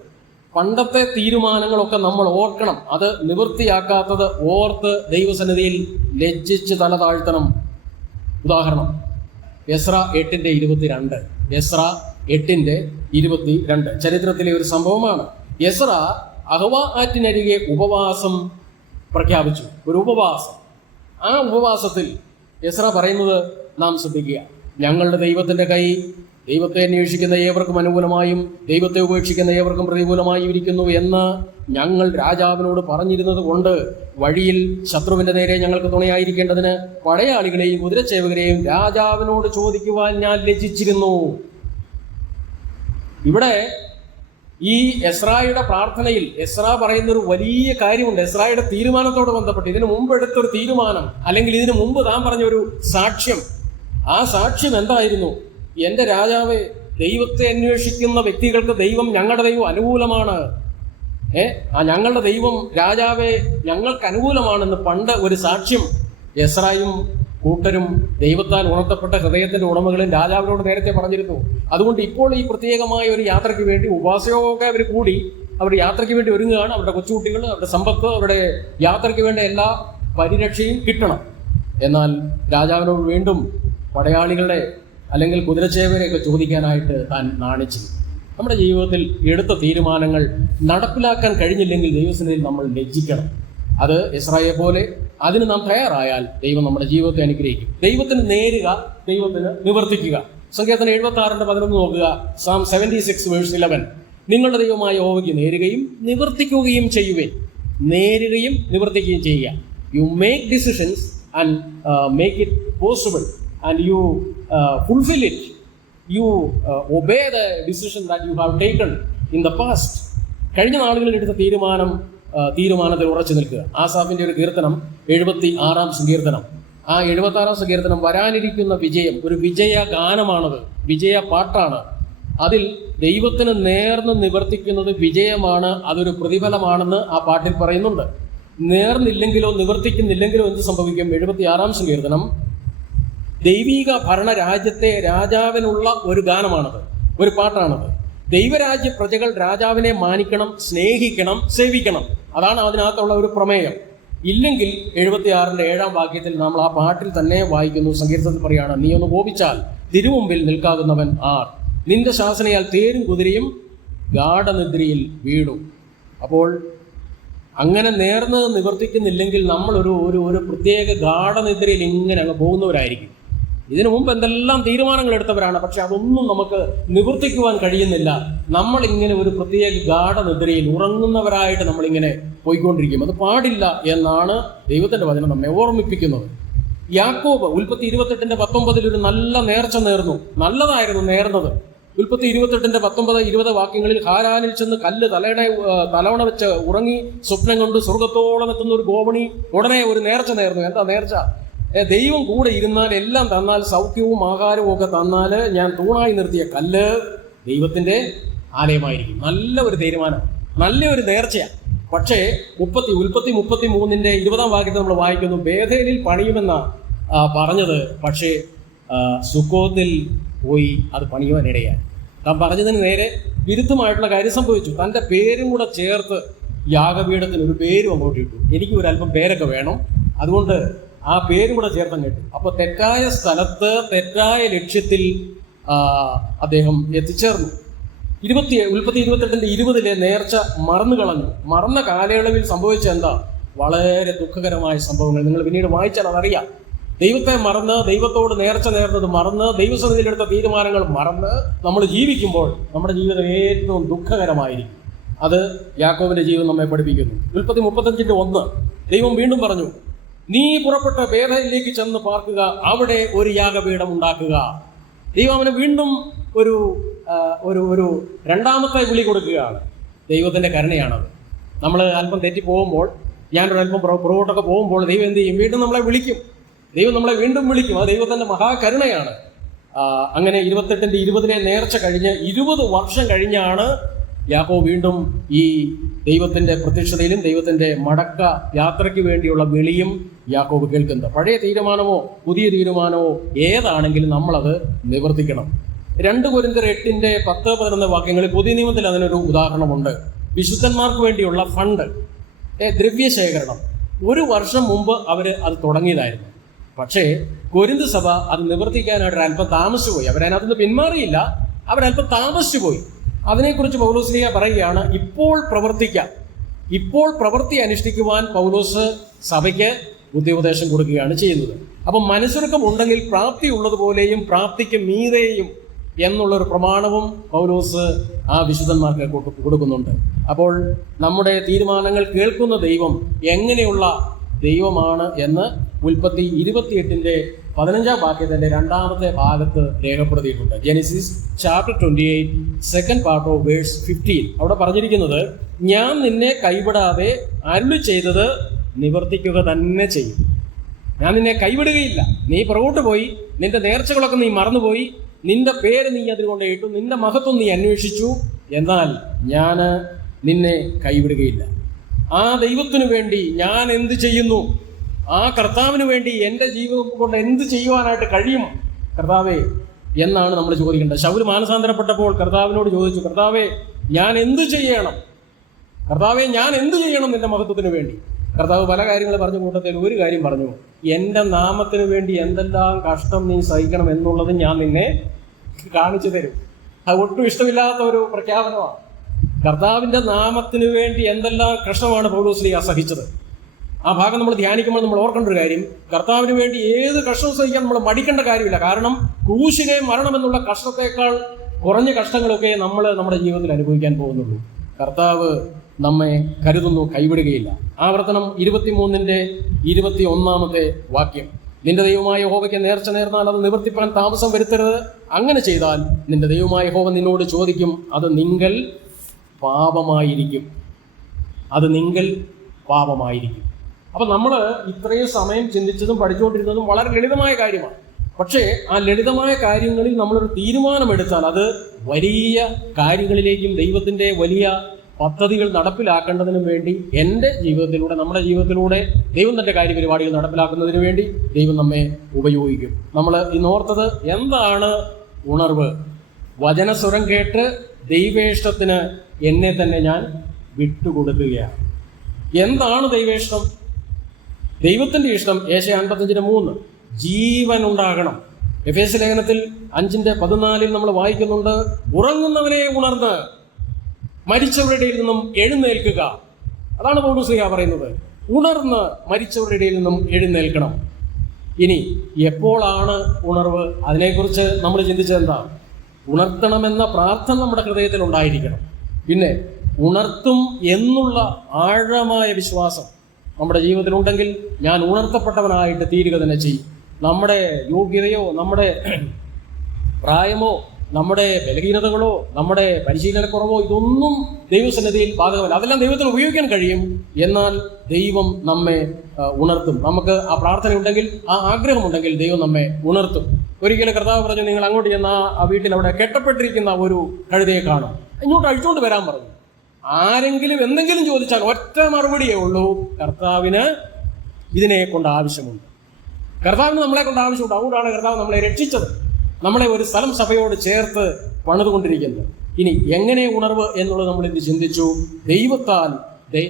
പണ്ടത്തെ തീരുമാനങ്ങളൊക്കെ നമ്മൾ ഓർക്കണം. അത് നിവൃത്തിയാക്കാത്തത് ഓർത്ത് ദൈവസന്നിധിയിൽ ലജ്ജിച്ച് തല താഴ്ത്തണം. ഉദാഹരണം, എസ്ര 8:22. എസ്ര 8:22 ചരിത്രത്തിലെ ഒരു സംഭവമാണ്. എസ്ര അഹവ ആറ്റിനരികെ ഉപവാസം പ്രഖ്യാപിച്ചു, ഒരു ഉപവാസം. ആ ഉപവാസത്തിൽ എസ്ര പറയുന്നത് നാം ശ്രദ്ധിക്കുക: ഞങ്ങളുടെ ദൈവത്തിന്റെ കൈ ദൈവത്തെ അന്വേഷിക്കുന്ന ഏവർക്കും അനുകൂലമായും ദൈവത്തെ ഉപേക്ഷിക്കുന്ന ഏവർക്കും പ്രതികൂലമായും ഇരിക്കുന്നു എന്ന് ഞങ്ങൾ രാജാവിനോട് പറഞ്ഞിരുന്നത് കൊണ്ട് വഴിയിൽ ശത്രുവിന്റെ നേരെ ഞങ്ങൾക്ക് തുണയായിരിക്കേണ്ടതിന് പടയാളികളെയും കുതിരച്ചേവകരെയും രാജാവിനോട് ചോദിക്കുവാൻ ഞാൻ ലജ്ജിച്ചിരുന്നു. ഇവിടെ ഈ എസ്രായുടെ പ്രാർത്ഥനയിൽ എസ്ര പറയുന്നൊരു വലിയ കാര്യമുണ്ട്. എസ്രായുടെ തീരുമാനത്തോട് ബന്ധപ്പെട്ട് ഇതിനു മുമ്പ് എടുത്തൊരു തീരുമാനം, അല്ലെങ്കിൽ ഇതിനു മുമ്പ് താൻ പറഞ്ഞൊരു സാക്ഷ്യം. ആ സാക്ഷ്യം എന്തായിരുന്നു? എന്റെ രാജാവേ, ദൈവത്തെ അന്വേഷിക്കുന്ന വ്യക്തികൾക്ക് ദൈവം, ഞങ്ങളുടെ ദൈവം അനുകൂലമാണ്. ഞങ്ങളുടെ ദൈവം രാജാവേ ഞങ്ങൾക്ക് അനുകൂലമാണെന്ന് പണ്ട് ഒരു സാക്ഷ്യം എസ്രായും കൂട്ടരും ദൈവത്താൽ ഉണർത്തപ്പെട്ട ഹൃദയത്തിന്റെ ഉടമകളും രാജാവിനോട് നേരത്തെ പറഞ്ഞിരുന്നു. അതുകൊണ്ട് ഇപ്പോൾ ഈ പ്രത്യേകമായ ഒരു യാത്രയ്ക്ക് വേണ്ടി ഉപവാസയോഗമൊക്കെ അവർ കൂടി അവർ യാത്രയ്ക്ക് വേണ്ടി ഒരുങ്ങുകയാണ്. അവരുടെ കൊച്ചുകുട്ടികൾ, അവരുടെ സമ്പത്ത്, അവരുടെ യാത്രയ്ക്ക് വേണ്ട എല്ലാ പരിരക്ഷയും കിട്ടണം. എന്നാൽ രാജാവിനോട് വീണ്ടും പടയാളികളുടെ അല്ലെങ്കിൽ കുതിരച്ചേവരെയൊക്കെ ചോദിക്കാനായിട്ട് താൻ നാണിച്ചു. നമ്മുടെ ജീവിതത്തിൽ എടുത്ത തീരുമാനങ്ങൾ നടപ്പിലാക്കാൻ കഴിഞ്ഞില്ലെങ്കിൽ ദൈവസന്നിധിയിൽ നമ്മൾ ലജ്ജിക്കണം. അത് എസ്രായെ പോലെ അതിന് നാം തയ്യാറായാൽ ദൈവം നമ്മുടെ ജീവിതത്തെ അനുഗ്രഹിക്കും. ദൈവത്തിന് നേരുക, ദൈവത്തിന് നിവർത്തിക്കുക. സങ്കീർത്തനം 76:11 നോക്കുക. Psalm 76:11. നിങ്ങളുടെ ദൈവമായ യഹോവയ്ക്ക് നേരുകയും നിവർത്തിക്കുകയും ചെയ്യുവേ. നേരുകയും നിവർത്തിക്കുകയും ചെയ്യുക. You make decisions and make it possible and you fulfill it. You obey the decision that you have taken in the past. കഴിഞ്ഞ നാളുകളിൽ എടുത്ത തീരുമാനത്തിൽ ഉറച്ചു നിൽക്കുക. ആസാഫിന്റെ ഒരു കീർത്തനം 76-ാം സങ്കീർത്തനം. ആ 76-ാം സങ്കീർത്തനം വരാനിരിക്കുന്ന വിജയം, ഒരു വിജയ ഗാനമാണത്, വിജയ പാട്ടാണ്. അതിൽ ദൈവത്തിന് നേർന്ന് നിവർത്തിക്കുന്നത് വിജയമാണ്, അതൊരു പ്രതിഫലമാണെന്ന് ആ പാട്ടിൽ പറയുന്നുണ്ട്. നേർന്നില്ലെങ്കിലോ നിവർത്തിക്കുന്നില്ലെങ്കിലോ എന്ത് സംഭവിക്കും? 76-ാം സങ്കീർത്തനം ദൈവിക ഭരണരാജ്യത്തെ രാജാവിനുള്ള ഒരു ഗാനമാണത്, ഒരു പാട്ടാണത്. ദൈവരാജ്യ പ്രജകൾ രാജാവിനെ മാനിക്കണം, സ്നേഹിക്കണം, സേവിക്കണം. അതാണ് അതിനകത്തുള്ള ഒരു പ്രമേയം. ഇല്ലെങ്കിൽ 76-ന്റെ 7-ാം വാക്യത്തിൽ നമ്മൾ ആ പാട്ടിൽ തന്നെ വായിക്കുന്നു. സങ്കീർത്തനത്തിൽ പറയാണ്: നീ ഒന്ന് കോപിച്ചാൽ തിരുമുമ്പിൽ നിൽക്കാകുന്നവൻ ആർ? നിന്റെ ശാസനയാൽ തേരും കുതിരയും ഗാഠനിദ്രയിൽ വീണു. അപ്പോൾ അങ്ങനെ നേർന്ന് നിവർത്തിക്കുന്നില്ലെങ്കിൽ നമ്മൾ ഒരു പ്രത്യേക ഗാഠനിദ്രയിൽ ഇങ്ങനെ അങ്ങ് പോകുന്നവരായിരിക്കും. ഇതിനു മുമ്പ് എന്തെല്ലാം തീരുമാനങ്ങൾ എടുത്തവരാണ്, പക്ഷെ അതൊന്നും നമുക്ക് നിവർത്തിക്കുവാൻ കഴിയുന്നില്ല. നമ്മളിങ്ങനെ ഒരു പ്രത്യേക ഗാഠനിദ്രയിൽ ഉറങ്ങുന്നവരായിട്ട് നമ്മളിങ്ങനെ പോയിക്കൊണ്ടിരിക്കും. അത് പാടില്ല എന്നാണ് ദൈവത്തിന്റെ വചനം നമ്മെ ഓർമ്മിപ്പിക്കുന്നത്. യാക്കോബ് ഉൽപ്പത്തി 28:19 ഒരു നല്ല നേർച്ച നേർന്നു. നല്ലതായിരുന്നു നേർന്നത്. ഉൽപ്പത്തി 28:19-20 വാക്യങ്ങളിൽ ഹാരാനിൽ ചെന്ന് കല്ല് തലവണ വെച്ച് ഉറങ്ങി സ്വപ്നം കൊണ്ട് സ്വർഗത്തോളം എത്തുന്ന ഒരു ഗോപണി ഉടനെ ഒരു നേർച്ച നേർന്നു. എന്താ നേർച്ച? ദൈവം കൂടെ ഇരുന്നാൽ, എല്ലാം തന്നാൽ, സൗഖ്യവും ആഹാരവും ഒക്കെ തന്നാൽ, ഞാൻ തൂണായി നിർത്തിയ കല്ല് ദൈവത്തിന്റെ ആലയമായിരിക്കും. നല്ല ഒരു തീരുമാനം, നല്ലൊരു നേർച്ചയാണ്. പക്ഷേ ഉൽപ്പത്തി 33-20 വാക്യത്തിൽ നമ്മൾ വായിക്കുന്നു, ബേഥേലിൽ പണിയുമെന്ന പറഞ്ഞത്, പക്ഷേ സുക്കോത്തിൽ പോയി അത് പണിയുവാനിടയായി. താൻ പറഞ്ഞതിന് നേരെ വിരുദ്ധമായിട്ടുള്ള കാര്യം സംഭവിച്ചു. തൻ്റെ പേരും കൂടെ ചേർത്ത് യാഗപീഠത്തിന് ഒരു പേരും അങ്ങോട്ട് ഇട്ടു. എനിക്ക് ഒരല്പം പേരൊക്കെ വേണം, അതുകൊണ്ട് ആ പേരും കൂടെ ചേർത്തം കേട്ടു. അപ്പൊ തെറ്റായ സ്ഥലത്ത് തെറ്റായ ലക്ഷ്യത്തിൽ അദ്ദേഹം എത്തിച്ചേർന്നു. ഉൽപ്പത്തി 28:20 നേർച്ച മറന്നു കളഞ്ഞു. മറന്ന കാലയളവിൽ സംഭവിച്ച എന്താ? വളരെ ദുഃഖകരമായ സംഭവങ്ങൾ. നിങ്ങൾ പിന്നീട് വായിച്ചാൽ അതറിയാം. ദൈവത്തെ മറന്ന്, ദൈവത്തോട് നേർച്ച നേർന്നത് മറന്ന്, ദൈവസന്നിധിയിലെടുത്ത തീരുമാനങ്ങൾ മറന്ന് നമ്മൾ ജീവിക്കുമ്പോൾ നമ്മുടെ ജീവിതം ഏറ്റവും ദുഃഖകരമായിരിക്കും. അത് യാക്കോബിന്റെ ജീവിതം നമ്മെ പഠിപ്പിക്കുന്നു. ഉൽപ്പത്തി 35:1 ദൈവം വീണ്ടും പറഞ്ഞു, നീ പുറപ്പെട്ട് ബേഥേലിലേക്ക് ചെന്ന് പാർക്കുക, അവിടെ ഒരു യാഗപീഠം ഉണ്ടാക്കുക. ദൈവം അവന് വീണ്ടും ഒരു ഒരു രണ്ടാമത്തെ വിളി കൊടുക്കുകയാണ്. ദൈവത്തിന്റെ കരുണയാണത്. നമ്മൾ അല്പം തെറ്റി പോകുമ്പോൾ, ഞാനൊരല്പം പുറകോട്ടൊക്കെ പോകുമ്പോൾ ദൈവം എന്ത് ചെയ്യും? വീണ്ടും നമ്മളെ വിളിക്കും. ദൈവം നമ്മളെ വീണ്ടും വിളിക്കും. അത് ദൈവത്തിന്റെ മഹാകരുണയാണ്. അങ്ങനെ 28:20 നേർച്ച കഴിഞ്ഞ് 20 വർഷം കഴിഞ്ഞാണ് യാക്കോബ് വീണ്ടും ഈ ദൈവത്തിന്റെ പ്രത്യക്ഷതയിലും ദൈവത്തിന്റെ മടക്ക യാത്രയ്ക്ക് വേണ്ടിയുള്ള വിളിയും യാക്കോബ് കേൾക്കുന്നത്. പഴയ തീരുമാനമോ പുതിയ തീരുമാനമോ ഏതാണെങ്കിലും നമ്മളത് നിവർത്തിക്കണം. 2 കൊരിന്ത്യർ 8:10-11 വാക്യങ്ങളിൽ പുതിയ നിയമത്തിൽ അതിനൊരു ഉദാഹരണമുണ്ട്. വിശുദ്ധന്മാർക്ക് വേണ്ടിയുള്ള ഫണ്ട്, ദ്രവ്യശേഖരണം. 1 വർഷം മുമ്പ് അത് തുടങ്ങിയതായിരുന്നു. പക്ഷേ കൊരിന്ത് സഭ അത് നിവർത്തിക്കാനായിട്ട് അല്പം താമസിച്ചു പോയി. അവരതിനകത്ത് പിന്മാറിയില്ല, അവരല്പം താമസിച്ചു പോയി. അതിനെക്കുറിച്ച് പൗലോസ് പറയുകയാണ്, ഇപ്പോൾ പ്രവൃത്തി അനുഷ്ഠിക്കുവാൻ പൗലോസ് സഭയ്ക്ക് ബുദ്ധിയുപദേശം കൊടുക്കുകയാണ് ചെയ്യുന്നത്. അപ്പം മനസ്സൊരുക്കം ഉണ്ടെങ്കിൽ പ്രാപ്തി ഉള്ളതുപോലെയും പ്രാപ്തിക്ക് മീതെയും എന്നുള്ളൊരു പ്രമാണവും പൗലോസ് ആ വിശുദ്ധന്മാർക്ക് കൊടുക്കുന്നുണ്ട്. അപ്പോൾ നമ്മുടെ തീരുമാനങ്ങൾ കേൾക്കുന്ന ദൈവം എങ്ങനെയുള്ള ദൈവമാണ് എന്ന് ഉൽപ്പത്തി 28:15 വാക്യത്തിന്റെ 2ാമത്തെ ഭാഗത്ത് രേഖപ്പെടുത്തിയിട്ടുണ്ട്. Genesis chapter 28 second part of verse 15. അവിടെ പറഞ്ഞിരിക്കുന്നത്, ഞാൻ നിന്നെ കൈവിടാതെ അരുളി ചെയ്തത് നിവർത്തിക്കുക തന്നെ ചെയ്യും. ഞാൻ നിന്നെ കൈവിടുകയില്ല. നീ പുറകോട്ട് പോയി, നിന്റെ നേർച്ചകളൊക്കെ നീ മറന്നുപോയി, നിന്റെ പേര് നീ അതിനുകൊണ്ട് ഇട്ടു, നിന്റെ മഹത്വം നീ അന്വേഷിച്ചു, എന്നാൽ ഞാൻ നിന്നെ കൈവിടുകയില്ല. ആ ദൈവത്തിനു വേണ്ടി ഞാൻ എന്ത് ചെയ്യുന്നു? ആ കർത്താവിന് വേണ്ടി എൻ്റെ ജീവിതം കൊണ്ട് എന്ത് ചെയ്യുവാനായിട്ട് കഴിയും കർത്താവേ എന്നാണ് നമ്മൾ ചോദിക്കേണ്ടത്. ശൗൽ മാനസാന്തരപ്പെട്ടപ്പോൾ കർത്താവിനോട് ചോദിച്ചു, കർത്താവേ ഞാൻ എന്ത് ചെയ്യണം? കർത്താവേ ഞാൻ എന്ത് ചെയ്യണം നിന്റെ മഹത്വത്തിന് വേണ്ടി? കർത്താവ് പല കാര്യങ്ങൾ പറഞ്ഞ കൂട്ടത്തിൽ ഒരു കാര്യം പറഞ്ഞു, എൻ്റെ നാമത്തിന് വേണ്ടി എന്തെല്ലാം കഷ്ടം നീ സഹിക്കണം എന്നുള്ളത് ഞാൻ നിന്നെ കാണിച്ചു തരും. അത് ഒട്ടും ഇഷ്ടമില്ലാത്ത ഒരു പ്രഖ്യാപനമാണ്. കർത്താവിൻ്റെ നാമത്തിന് വേണ്ടി എന്തെല്ലാം കഷ്ടമാണ് പൗലോസ് സഹിച്ചത്. ആ ഭാഗം നമ്മൾ ധ്യാനിക്കുമ്പോൾ നമ്മൾ ഓർക്കേണ്ട ഒരു കാര്യം, കർത്താവിന് വേണ്ടി ഏത് കഷ്ടവും സഹിക്കാൻ നമ്മൾ മടിക്കേണ്ട കാര്യമില്ല. കാരണം ക്രൂശിലെ മരണം എന്നുള്ള കഷ്ടത്തേക്കാൾ കുറഞ്ഞ കഷ്ടങ്ങളൊക്കെ നമ്മൾ നമ്മുടെ ജീവിതത്തിൽ അനുഭവിക്കാൻ പോകുന്നുള്ളൂ. കർത്താവ് നമ്മെ കരുതുന്നു, കൈവിടുകയില്ല. ആവർത്തനം 23:21 വാക്യം, നിന്റെ ദൈവമായ യഹോവയ്ക്ക് നേർച്ച നേർന്നാൽ അത് നിവർത്തിപ്പാൻ താമസം വരുത്തരുത്. അങ്ങനെ ചെയ്താൽ നിന്റെ ദൈവമായ യഹോവ നിന്നോട് ചോദിക്കും, അത് നിങ്കൽ പാപമായിരിക്കും. അപ്പൊ നമ്മൾ ഇത്രയും സമയം ചിന്തിച്ചതും പഠിച്ചുകൊണ്ടിരുന്നതും വളരെ ലളിതമായ കാര്യമാണ്. പക്ഷേ ആ ലളിതമായ കാര്യങ്ങളിൽ നമ്മളൊരു തീരുമാനമെടുത്താൽ അത് വലിയ കാര്യങ്ങളിലേക്കും ദൈവത്തിന്റെ വലിയ പദ്ധതികൾ നടപ്പിലാക്കേണ്ടതിനും വേണ്ടി എൻ്റെ ജീവിതത്തിലൂടെ, നമ്മുടെ ജീവിതത്തിലൂടെ ദൈവം തന്റെ കാര്യപരിപാടികൾ നടപ്പിലാക്കുന്നതിന് വേണ്ടി ദൈവം നമ്മെ ഉപയോഗിക്കും. നമ്മൾ ഇന്നോർത്തത് എന്താണ് ഉണർവ്? വചനസ്വരം കേട്ട് ദൈവേഷ്ടത്തിന് എന്നെ തന്നെ ഞാൻ വിട്ടുകൊടുക്കുകയാണ്. എന്താണ് ദൈവേഷ്ടം? ദൈവത്തിന്റെ ഇഷ്ടം ഏശയ്യാ 55:3 ജീവൻ ഉണ്ടാകണം. എഫേസ്യ ലേഖനത്തിൽ 5:14 നമ്മൾ വായിക്കുന്നുണ്ട്, ഉറങ്ങുന്നവനെ ഉണർന്ന് മരിച്ചവരുടെ ഇടയിൽ നിന്നും എഴുന്നേൽക്കുക. അതാണ് പൗലോസ് പറയുന്നത്, ഉണർന്ന് മരിച്ചവരുടെ ഇടയിൽ നിന്നും എഴുന്നേൽക്കണം. ഇനി എപ്പോഴാണ് ഉണർവ്? അതിനെക്കുറിച്ച് നമ്മൾ ചിന്തിച്ചത് എന്താ? ഉണർത്തണമെന്ന പ്രാർത്ഥന നമ്മുടെ ഹൃദയത്തിൽ ഉണ്ടായിരിക്കണം. പിന്നെ ഉണർത്തും എന്നുള്ള ആഴമായ വിശ്വാസം നമ്മുടെ ജീവിതത്തിലുണ്ടെങ്കിൽ ഞാൻ ഉണർത്തപ്പെട്ടവനായിട്ട് തീരുക തന്നെ ചെയ്യും. നമ്മുടെ യോഗ്യതയോ നമ്മുടെ പ്രായമോ നമ്മുടെ ബലഹീനതകളോ നമ്മുടെ പരിശീലനക്കുറവോ ഇതൊന്നും ദൈവസന്നിധിയിൽ ബാധകമല്ല. അതെല്ലാം ദൈവത്തിന് ഉപയോഗിക്കാൻ കഴിയും. എന്നാൽ ദൈവം നമ്മെ ഉണർത്തും. നമുക്ക് ആ പ്രാർത്ഥന ഉണ്ടെങ്കിൽ, ആ ആഗ്രഹമുണ്ടെങ്കിൽ ദൈവം നമ്മെ ഉണർത്തും. ഒരിക്കലും കർത്താവ് പറഞ്ഞു, നിങ്ങൾ അങ്ങോട്ട് ചെന്ന ആ വീട്ടിൽ അവിടെ കെട്ടപ്പെട്ടിരിക്കുന്ന ഒരു കഴുതയെ കാണും, ഇങ്ങോട്ട് അഴിച്ചുകൊണ്ട് വരാൻ പറഞ്ഞു. ആരെങ്കിലും എന്തെങ്കിലും ചോദിച്ചാൽ ഒറ്റ മറുപടിയേ ഉള്ളൂ, കർത്താവിന് ഇതിനെ കൊണ്ട് ആവശ്യമുണ്ട്. കർത്താവിന് നമ്മളെ കൊണ്ട് ആവശ്യമുണ്ട്. അതുകൊണ്ടാണ് കർത്താവ് നമ്മളെ രക്ഷിച്ചത്, നമ്മളെ ഒരു സ്ഥലം സഭയോട് ചേർത്ത് പണിതുകൊണ്ടിരിക്കുന്നത്. ഇനി എങ്ങനെ ഉണർവ് എന്നുള്ളത് നമ്മൾ ഇന്ന് ചിന്തിച്ചു. ദൈവത്താൽ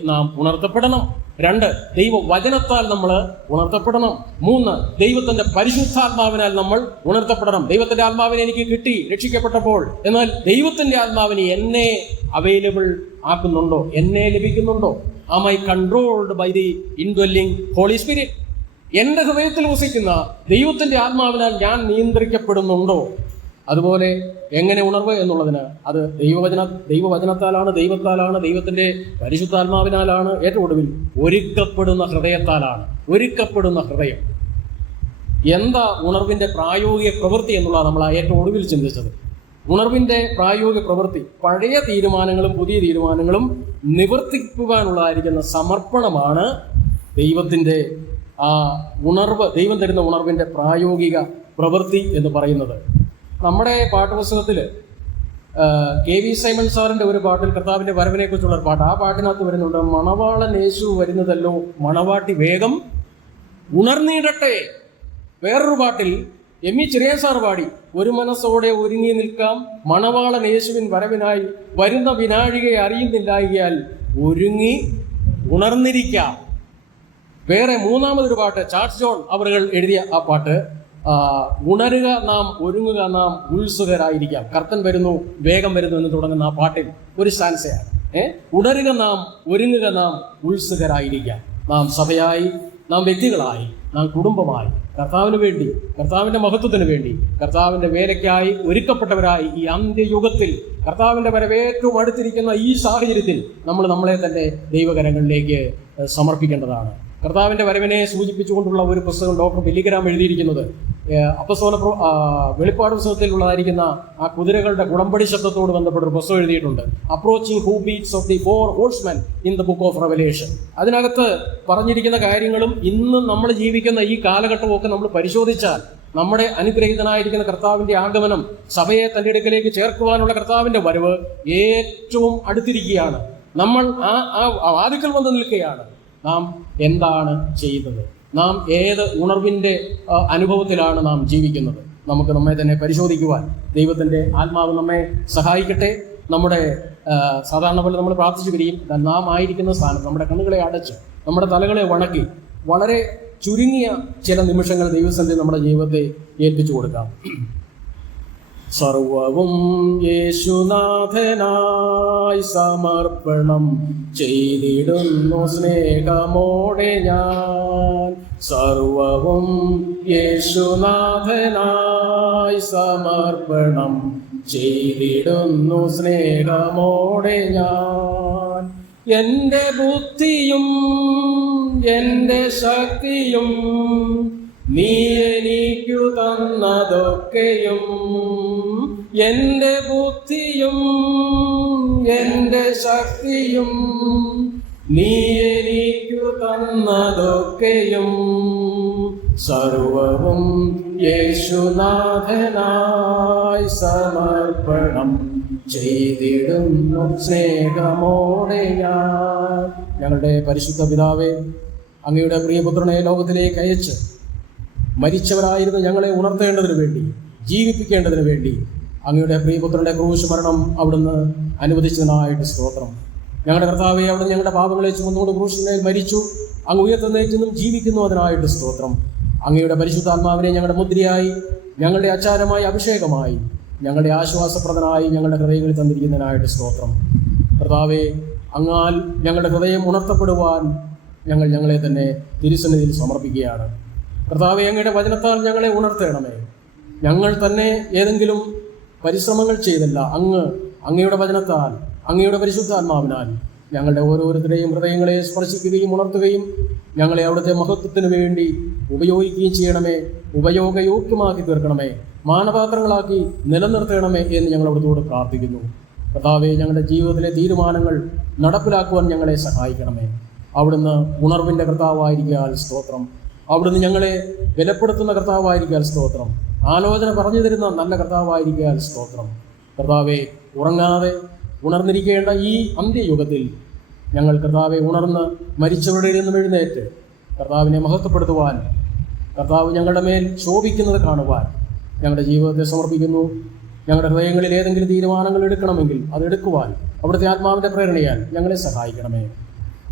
നാം ഉണർത്തപ്പെടണം. 2, ദൈവവചനത്താൽ നമ്മൾ ഉണർത്തപ്പെടണം. 3, ദൈവത്തിന്റെ പരിശുദ്ധാത്മാവിനാൽ നമ്മൾ ഉണർത്തപ്പെടണം. ദൈവത്തിന്റെ ആത്മാവിനെ എനിക്ക് കിട്ടി രക്ഷിക്കപ്പെട്ടപ്പോൾ, എന്നാൽ ദൈവത്തിന്റെ ആത്മാവിനെ എന്നെ അവൈലബിൾ ആക്കുന്നുണ്ടോ, എന്നെ ലഭിക്കുന്നുണ്ടോ? Am I controlled by the indwelling Holy Spirit? എന്റെ ഹൃദയത്തിൽ വസിക്കുന്ന ദൈവത്തിന്റെ ആത്മാവിനാൽ ഞാൻ നിയന്ത്രിക്കപ്പെടുന്നുണ്ടോ? അതുപോലെ എങ്ങനെ ഉണർവ് എന്നുള്ളതിന് അത് ദൈവവചനത്താലാണ്, ദൈവത്താലാണ്, ദൈവത്തിന്റെ പരിശുദ്ധാത്മാവിനാലാണ്, ഏറ്റവും ഒടുവിൽ ഒരുക്കപ്പെടുന്ന ഹൃദയത്താലാണ്. ഒരുക്കപ്പെടുന്ന ഹൃദയം എന്താ ഉണർവിന്റെ പ്രായോഗിക പ്രവൃത്തി എന്നുള്ളതാണ് നമ്മൾ ഏറ്റവും ഒടുവിൽ ചിന്തിച്ചത്. ഉണർവിന്റെ പ്രായോഗിക പ്രവൃത്തി പഴയ തീരുമാനങ്ങളും പുതിയ തീരുമാനങ്ങളും നിവർത്തിക്കുവാനുള്ളതായിരിക്കുന്ന സമർപ്പണമാണ് ദൈവത്തിന്റെ ആ ഉണർവ്, ദൈവം തരുന്ന ഉണർവിന്റെ പ്രായോഗിക പ്രവൃത്തി എന്ന് പറയുന്നത്. നമ്മുടെ പാഠപുസ്തകത്തിൽ KV സൈമൺ സാറിന്റെ ഒരു പാട്ടിൽ കർത്താവിന്റെ വരവിനെ കുറിച്ചുള്ള ഒരു പാട്ട്, ആ പാട്ടിനകത്ത് വരുന്നുണ്ട്, മണവാളൻ യേശു വരുന്നതല്ലോ, മണവാട്ടി വേഗം ഉണർന്നിടട്ടെ. വേറൊരു പാട്ടിൽ ME ചെറിയ സാർ പാടി, ഒരു മനസ്സോടെ ഒരുങ്ങി നിൽക്കാം, മണവാളൻ യേശുവിൻ വരവിനായി, വരുന്ന വിനാഴികയെ അറിയുന്നില്ലായികയാൽ ഒരുങ്ങി ഉണർന്നിരിക്കാം. വേറെ മൂന്നാമതൊരു പാട്ട് ചാൾസ് ജോൺ അവറുകൾ എഴുതിയ ആ പാട്ട്, ഉണരുക നാം, ഒരുങ്ങുക നാം, ഉത്സുകരായിരിക്കാം. കർത്തൻ വരുന്നു, വേഗം വരുന്നു എന്ന് തുടങ്ങുന്ന ആ പാട്ടിൽ ഒരു സ്റ്റാൻസയാണ്. ഉണരുക നാം, ഒരുങ്ങുക നാം, ഉത്സുകരായിരിക്കാം. നാം സഭയായി, നാം വ്യക്തികളായി, നാം കുടുംബമായി, കർത്താവിന് വേണ്ടി, കർത്താവിന്റെ മഹത്വത്തിന് വേണ്ടി, കർത്താവിന്റെ വേലയ്ക്കായി ഒരുക്കപ്പെട്ടവരായി ഈ അന്ത്യയുഗത്തിൽ, കർത്താവിന്റെ വരവ് ഏറ്റവും അടുത്തിരിക്കുന്ന ഈ സാഹചര്യത്തിൽ നമ്മൾ നമ്മളെ തന്നെ ദൈവകരങ്ങളിലേക്ക് സമർപ്പിക്കേണ്ടതാണ്. കർത്താവിന്റെ വരവിനെ സൂചിപ്പിച്ചുകൊണ്ടുള്ള ഒരു പുസ്തകം ഡോക്ടർ ബില്ലിഗ്രാം എഴുതിയിരിക്കുന്നത്, അപ്പസ്തോല വെളിപ്പാട് പുസ്തകത്തിലുള്ളതായിരിക്കുന്ന ആ കുതിരകളുടെ കുടമ്പടി ശബ്ദത്തോട് ബന്ധപ്പെട്ട ഒരു പുസ്തകം എഴുതിയിട്ടുണ്ട്, approaching hoofbeats of the 4 horsemen in the book of Revelation. അതിനകത്ത് പറഞ്ഞിരിക്കുന്ന കാര്യങ്ങളും ഇന്ന് നമ്മൾ ജീവിക്കുന്ന ഈ കാലഘട്ടവും ഒക്കെ നമ്മൾ പരിശോധിച്ചാൽ നമ്മുടെ അനുഗ്രഹീതനായിരിക്കുന്ന കർത്താവിന്റെ ആഗമനം, സഭയെ തന്റെ അടുക്കലേക്ക് ചേർക്കുവാനുള്ള കർത്താവിന്റെ വരവ് ഏറ്റവും അടുത്തിരിക്കുകയാണ്. നമ്മൾ ആ വാതിക്കൽ വന്ന് നിൽക്കുകയാണ്. നാം എന്താണ് ചെയ്യുന്നത്? നാം ഏത് ഉണർവിന്റെ അനുഭവത്തിലാണ് നാം ജീവിക്കുന്നത്? നമുക്ക് നമ്മെ തന്നെ പരിശോധിക്കുവാൻ ദൈവത്തിന്റെ ആത്മാവ് നമ്മെ സഹായിക്കട്ടെ. നമ്മുടെ സാധാരണ പോലെ നമ്മൾ പ്രാർത്ഥിച്ചു വരികയും നാം ആയിരിക്കുന്ന സ്ഥാനം നമ്മുടെ കണ്ണുകളെ അടച്ച്, നമ്മുടെ തലകളെ വണക്കി, വളരെ ചുരുങ്ങിയ ചില നിമിഷങ്ങൾ ദൈവസന്നിധി നമ്മുടെ ജീവിതത്തെ ഏൽപ്പിച്ചു കൊടുക്കാം. സർവവും യേശുനാഥനായി സമർപ്പണം ചെയ്തിടുന്നു സ്നേഹമോടെ ഞാൻ. സർവവും യേശുനാഥനായി സമർപ്പണം ചെയ്തിടുന്നു സ്നേഹമോടെ ഞാൻ. എൻ്റെ ബുദ്ധിയും എൻ്റെ ശക്തിയും നീ എനിക്കു തന്നതൊക്കെയും, എൻ്റെ ബുദ്ധിയും എൻ്റെ ശക്തിയും നീ എനിക്കു തന്നതൊക്കെയും, സർവവും യേശുനാഥനായി സമർപ്പണം ചെയ്തിടുന്നു സ്നേഹമോടെ ഞാൻ. ഞങ്ങളുടെ പരിശുദ്ധ പിതാവേ, അങ്ങയുടെ പ്രിയപുത്രനെ ലോകത്തിലേക്ക് അയച്ച് മരിച്ചവരായിരുന്നു ഞങ്ങളെ ഉണർത്തേണ്ടതിന് വേണ്ടി, ജീവിപ്പിക്കേണ്ടതിന് വേണ്ടി അങ്ങയുടെ പ്രിയപുത്രന്റെ ക്രൂശ് മരണം അവിടുന്ന് അനുവദിച്ചതിനായിട്ട് സ്തോത്രം. ഞങ്ങളുടെ കർത്താവെ, അവിടുന്ന് ഞങ്ങളുടെ പാപങ്ങളെ ചുമന്നുകൊണ്ട് ക്രൂശിന്മേൽ മരിച്ചു, അങ്ങ് ഉയർത്തുന്നേറ്റെന്നും ജീവിക്കുന്നു, അതിനായിട്ട് സ്തോത്രം. അങ്ങയുടെ പരിശുദ്ധാത്മാവിനെ ഞങ്ങളുടെ മുദ്രയായി, ഞങ്ങളുടെ ആചാരമായി, അഭിഷേകമായി, ഞങ്ങളുടെ ആശ്വാസപ്രദനായി ഞങ്ങളുടെ ഹൃദയങ്ങളിൽ തന്നിരിക്കുന്നതിനായിട്ട് സ്തോത്രം. കർത്താവെ, അങ്ങാൽ ഞങ്ങളുടെ ഹൃദയം ഉണർത്തപ്പെടുവാൻ ഞങ്ങളെ തന്നെ തിരുസന്നിധിയിൽ സമർപ്പിക്കുകയാണ്. കർത്താവെ, അങ്ങയുടെ വചനത്താൽ ഞങ്ങളെ ഉണർത്തണമേ. ഞങ്ങൾ തന്നെ ഏതെങ്കിലും പരിശ്രമങ്ങൾ ചെയ്തല്ല, അങ്ങയുടെ വചനത്താൽ, അങ്ങയുടെ പരിശുദ്ധാത്മാവിനാൽ ഞങ്ങളുടെ ഓരോരുത്തരുടെയും ഹൃദയങ്ങളെ സ്പർശിക്കുകയും ഉണർത്തുകയും ഞങ്ങളെ അവിടുത്തെ മഹത്വത്തിന് വേണ്ടി ഉപയോഗിക്കുകയും ചെയ്യണമേ. ഉപയോഗയോഗ്യമാക്കി തീർക്കണമേ, മാനപാത്രങ്ങളാക്കി നിലനിർത്തണമേ എന്ന് ഞങ്ങൾ അവിടുത്തോട് പ്രാർത്ഥിക്കുന്നു. കർത്താവെ, ഞങ്ങളുടെ ജീവിതത്തിലെ തീരുമാനങ്ങൾ നടപ്പിലാക്കുവാൻ ഞങ്ങളെ സഹായിക്കണമേ. അവിടുന്ന് ഉണർവിൻ്റെ കർത്താവായിരിക്കാൻ സ്തോത്രം. അവിടുന്ന് ഞങ്ങളെ ബലപ്പെടുത്തുന്ന കർത്താവായിരിക്കാൻ സ്തോത്രം. ആലോചന പറഞ്ഞു തരുന്ന നല്ല കർത്താവായിരിക്കാൻ സ്തോത്രം. കർത്താവെ, ഉറങ്ങാതെ ഉണർന്നിരിക്കേണ്ട ഈ അന്ത്യയുഗത്തിൽ ഞങ്ങൾ കർത്താവെ ഉണർന്ന് മരിച്ചവരുടെ നിന്നും എഴുന്നേറ്റ് കർത്താവിനെ മഹത്വപ്പെടുത്തുവാൻ, കർത്താവ് ഞങ്ങളുടെ മേൽ ശോഭിക്കുന്നത് കാണുവാൻ ഞങ്ങളുടെ ജീവിതത്തെ സമർപ്പിക്കുന്നു. ഞങ്ങളുടെ ഹൃദയങ്ങളിൽ ഏതെങ്കിലും തീരുമാനങ്ങൾ എടുക്കണമെങ്കിൽ അതെടുക്കുവാൻ അവിടുത്തെ ആത്മാവിൻ്റെ പ്രേരണയാൽ ഞങ്ങളെ സഹായിക്കണമേ.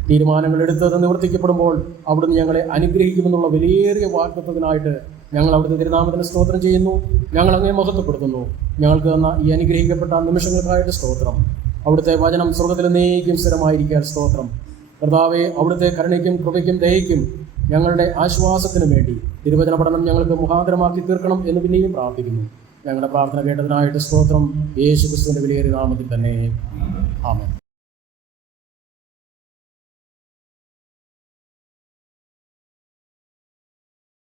തീരുമാനങ്ങൾ എടുത്തത് നിവർത്തിക്കപ്പെടുമ്പോൾ അവിടുന്ന് ഞങ്ങളെ അനുഗ്രഹിക്കുമെന്നുള്ള വിലയേറിയ വാഗ്ദത്തത്തിനായിട്ട് ഞങ്ങൾ അവിടുത്തെ തിരുനാമത്തിന് സ്തോത്രം ചെയ്യുന്നു. ഞങ്ങൾ അങ്ങേ മഹത്വപ്പെടുത്തുന്നു. ഞങ്ങൾക്ക് തന്ന ഈ അനുഗ്രഹിക്കപ്പെട്ട നിമിഷങ്ങൾക്കായിട്ട് സ്തോത്രം. അവിടുത്തെ വചനം സ്വർഗ്ഗത്തിലെന്നേക്കും സ്ഥിരമായിരിക്കാൻ സ്തോത്രം. കർത്താവേ, അവിടുത്തെ കരുണയ്ക്കും കൃപയ്ക്കും ദയയ്ക്കും ഞങ്ങളുടെ ആശ്വാസത്തിനും വേണ്ടി തിരുവചന പഠനം ഞങ്ങൾക്ക് മുഖാന്തരമാക്കി തീർക്കണം എന്ന് പിന്നെയും പ്രാർത്ഥിക്കുന്നു. ഞങ്ങളുടെ പ്രാർത്ഥന കേട്ടതിനായിട്ട് സ്തോത്രം. യേശുക്രിസ്തുവിന്റെ വിലയേറിയ നാമത്തിൽ തന്നെ ആമേൻ.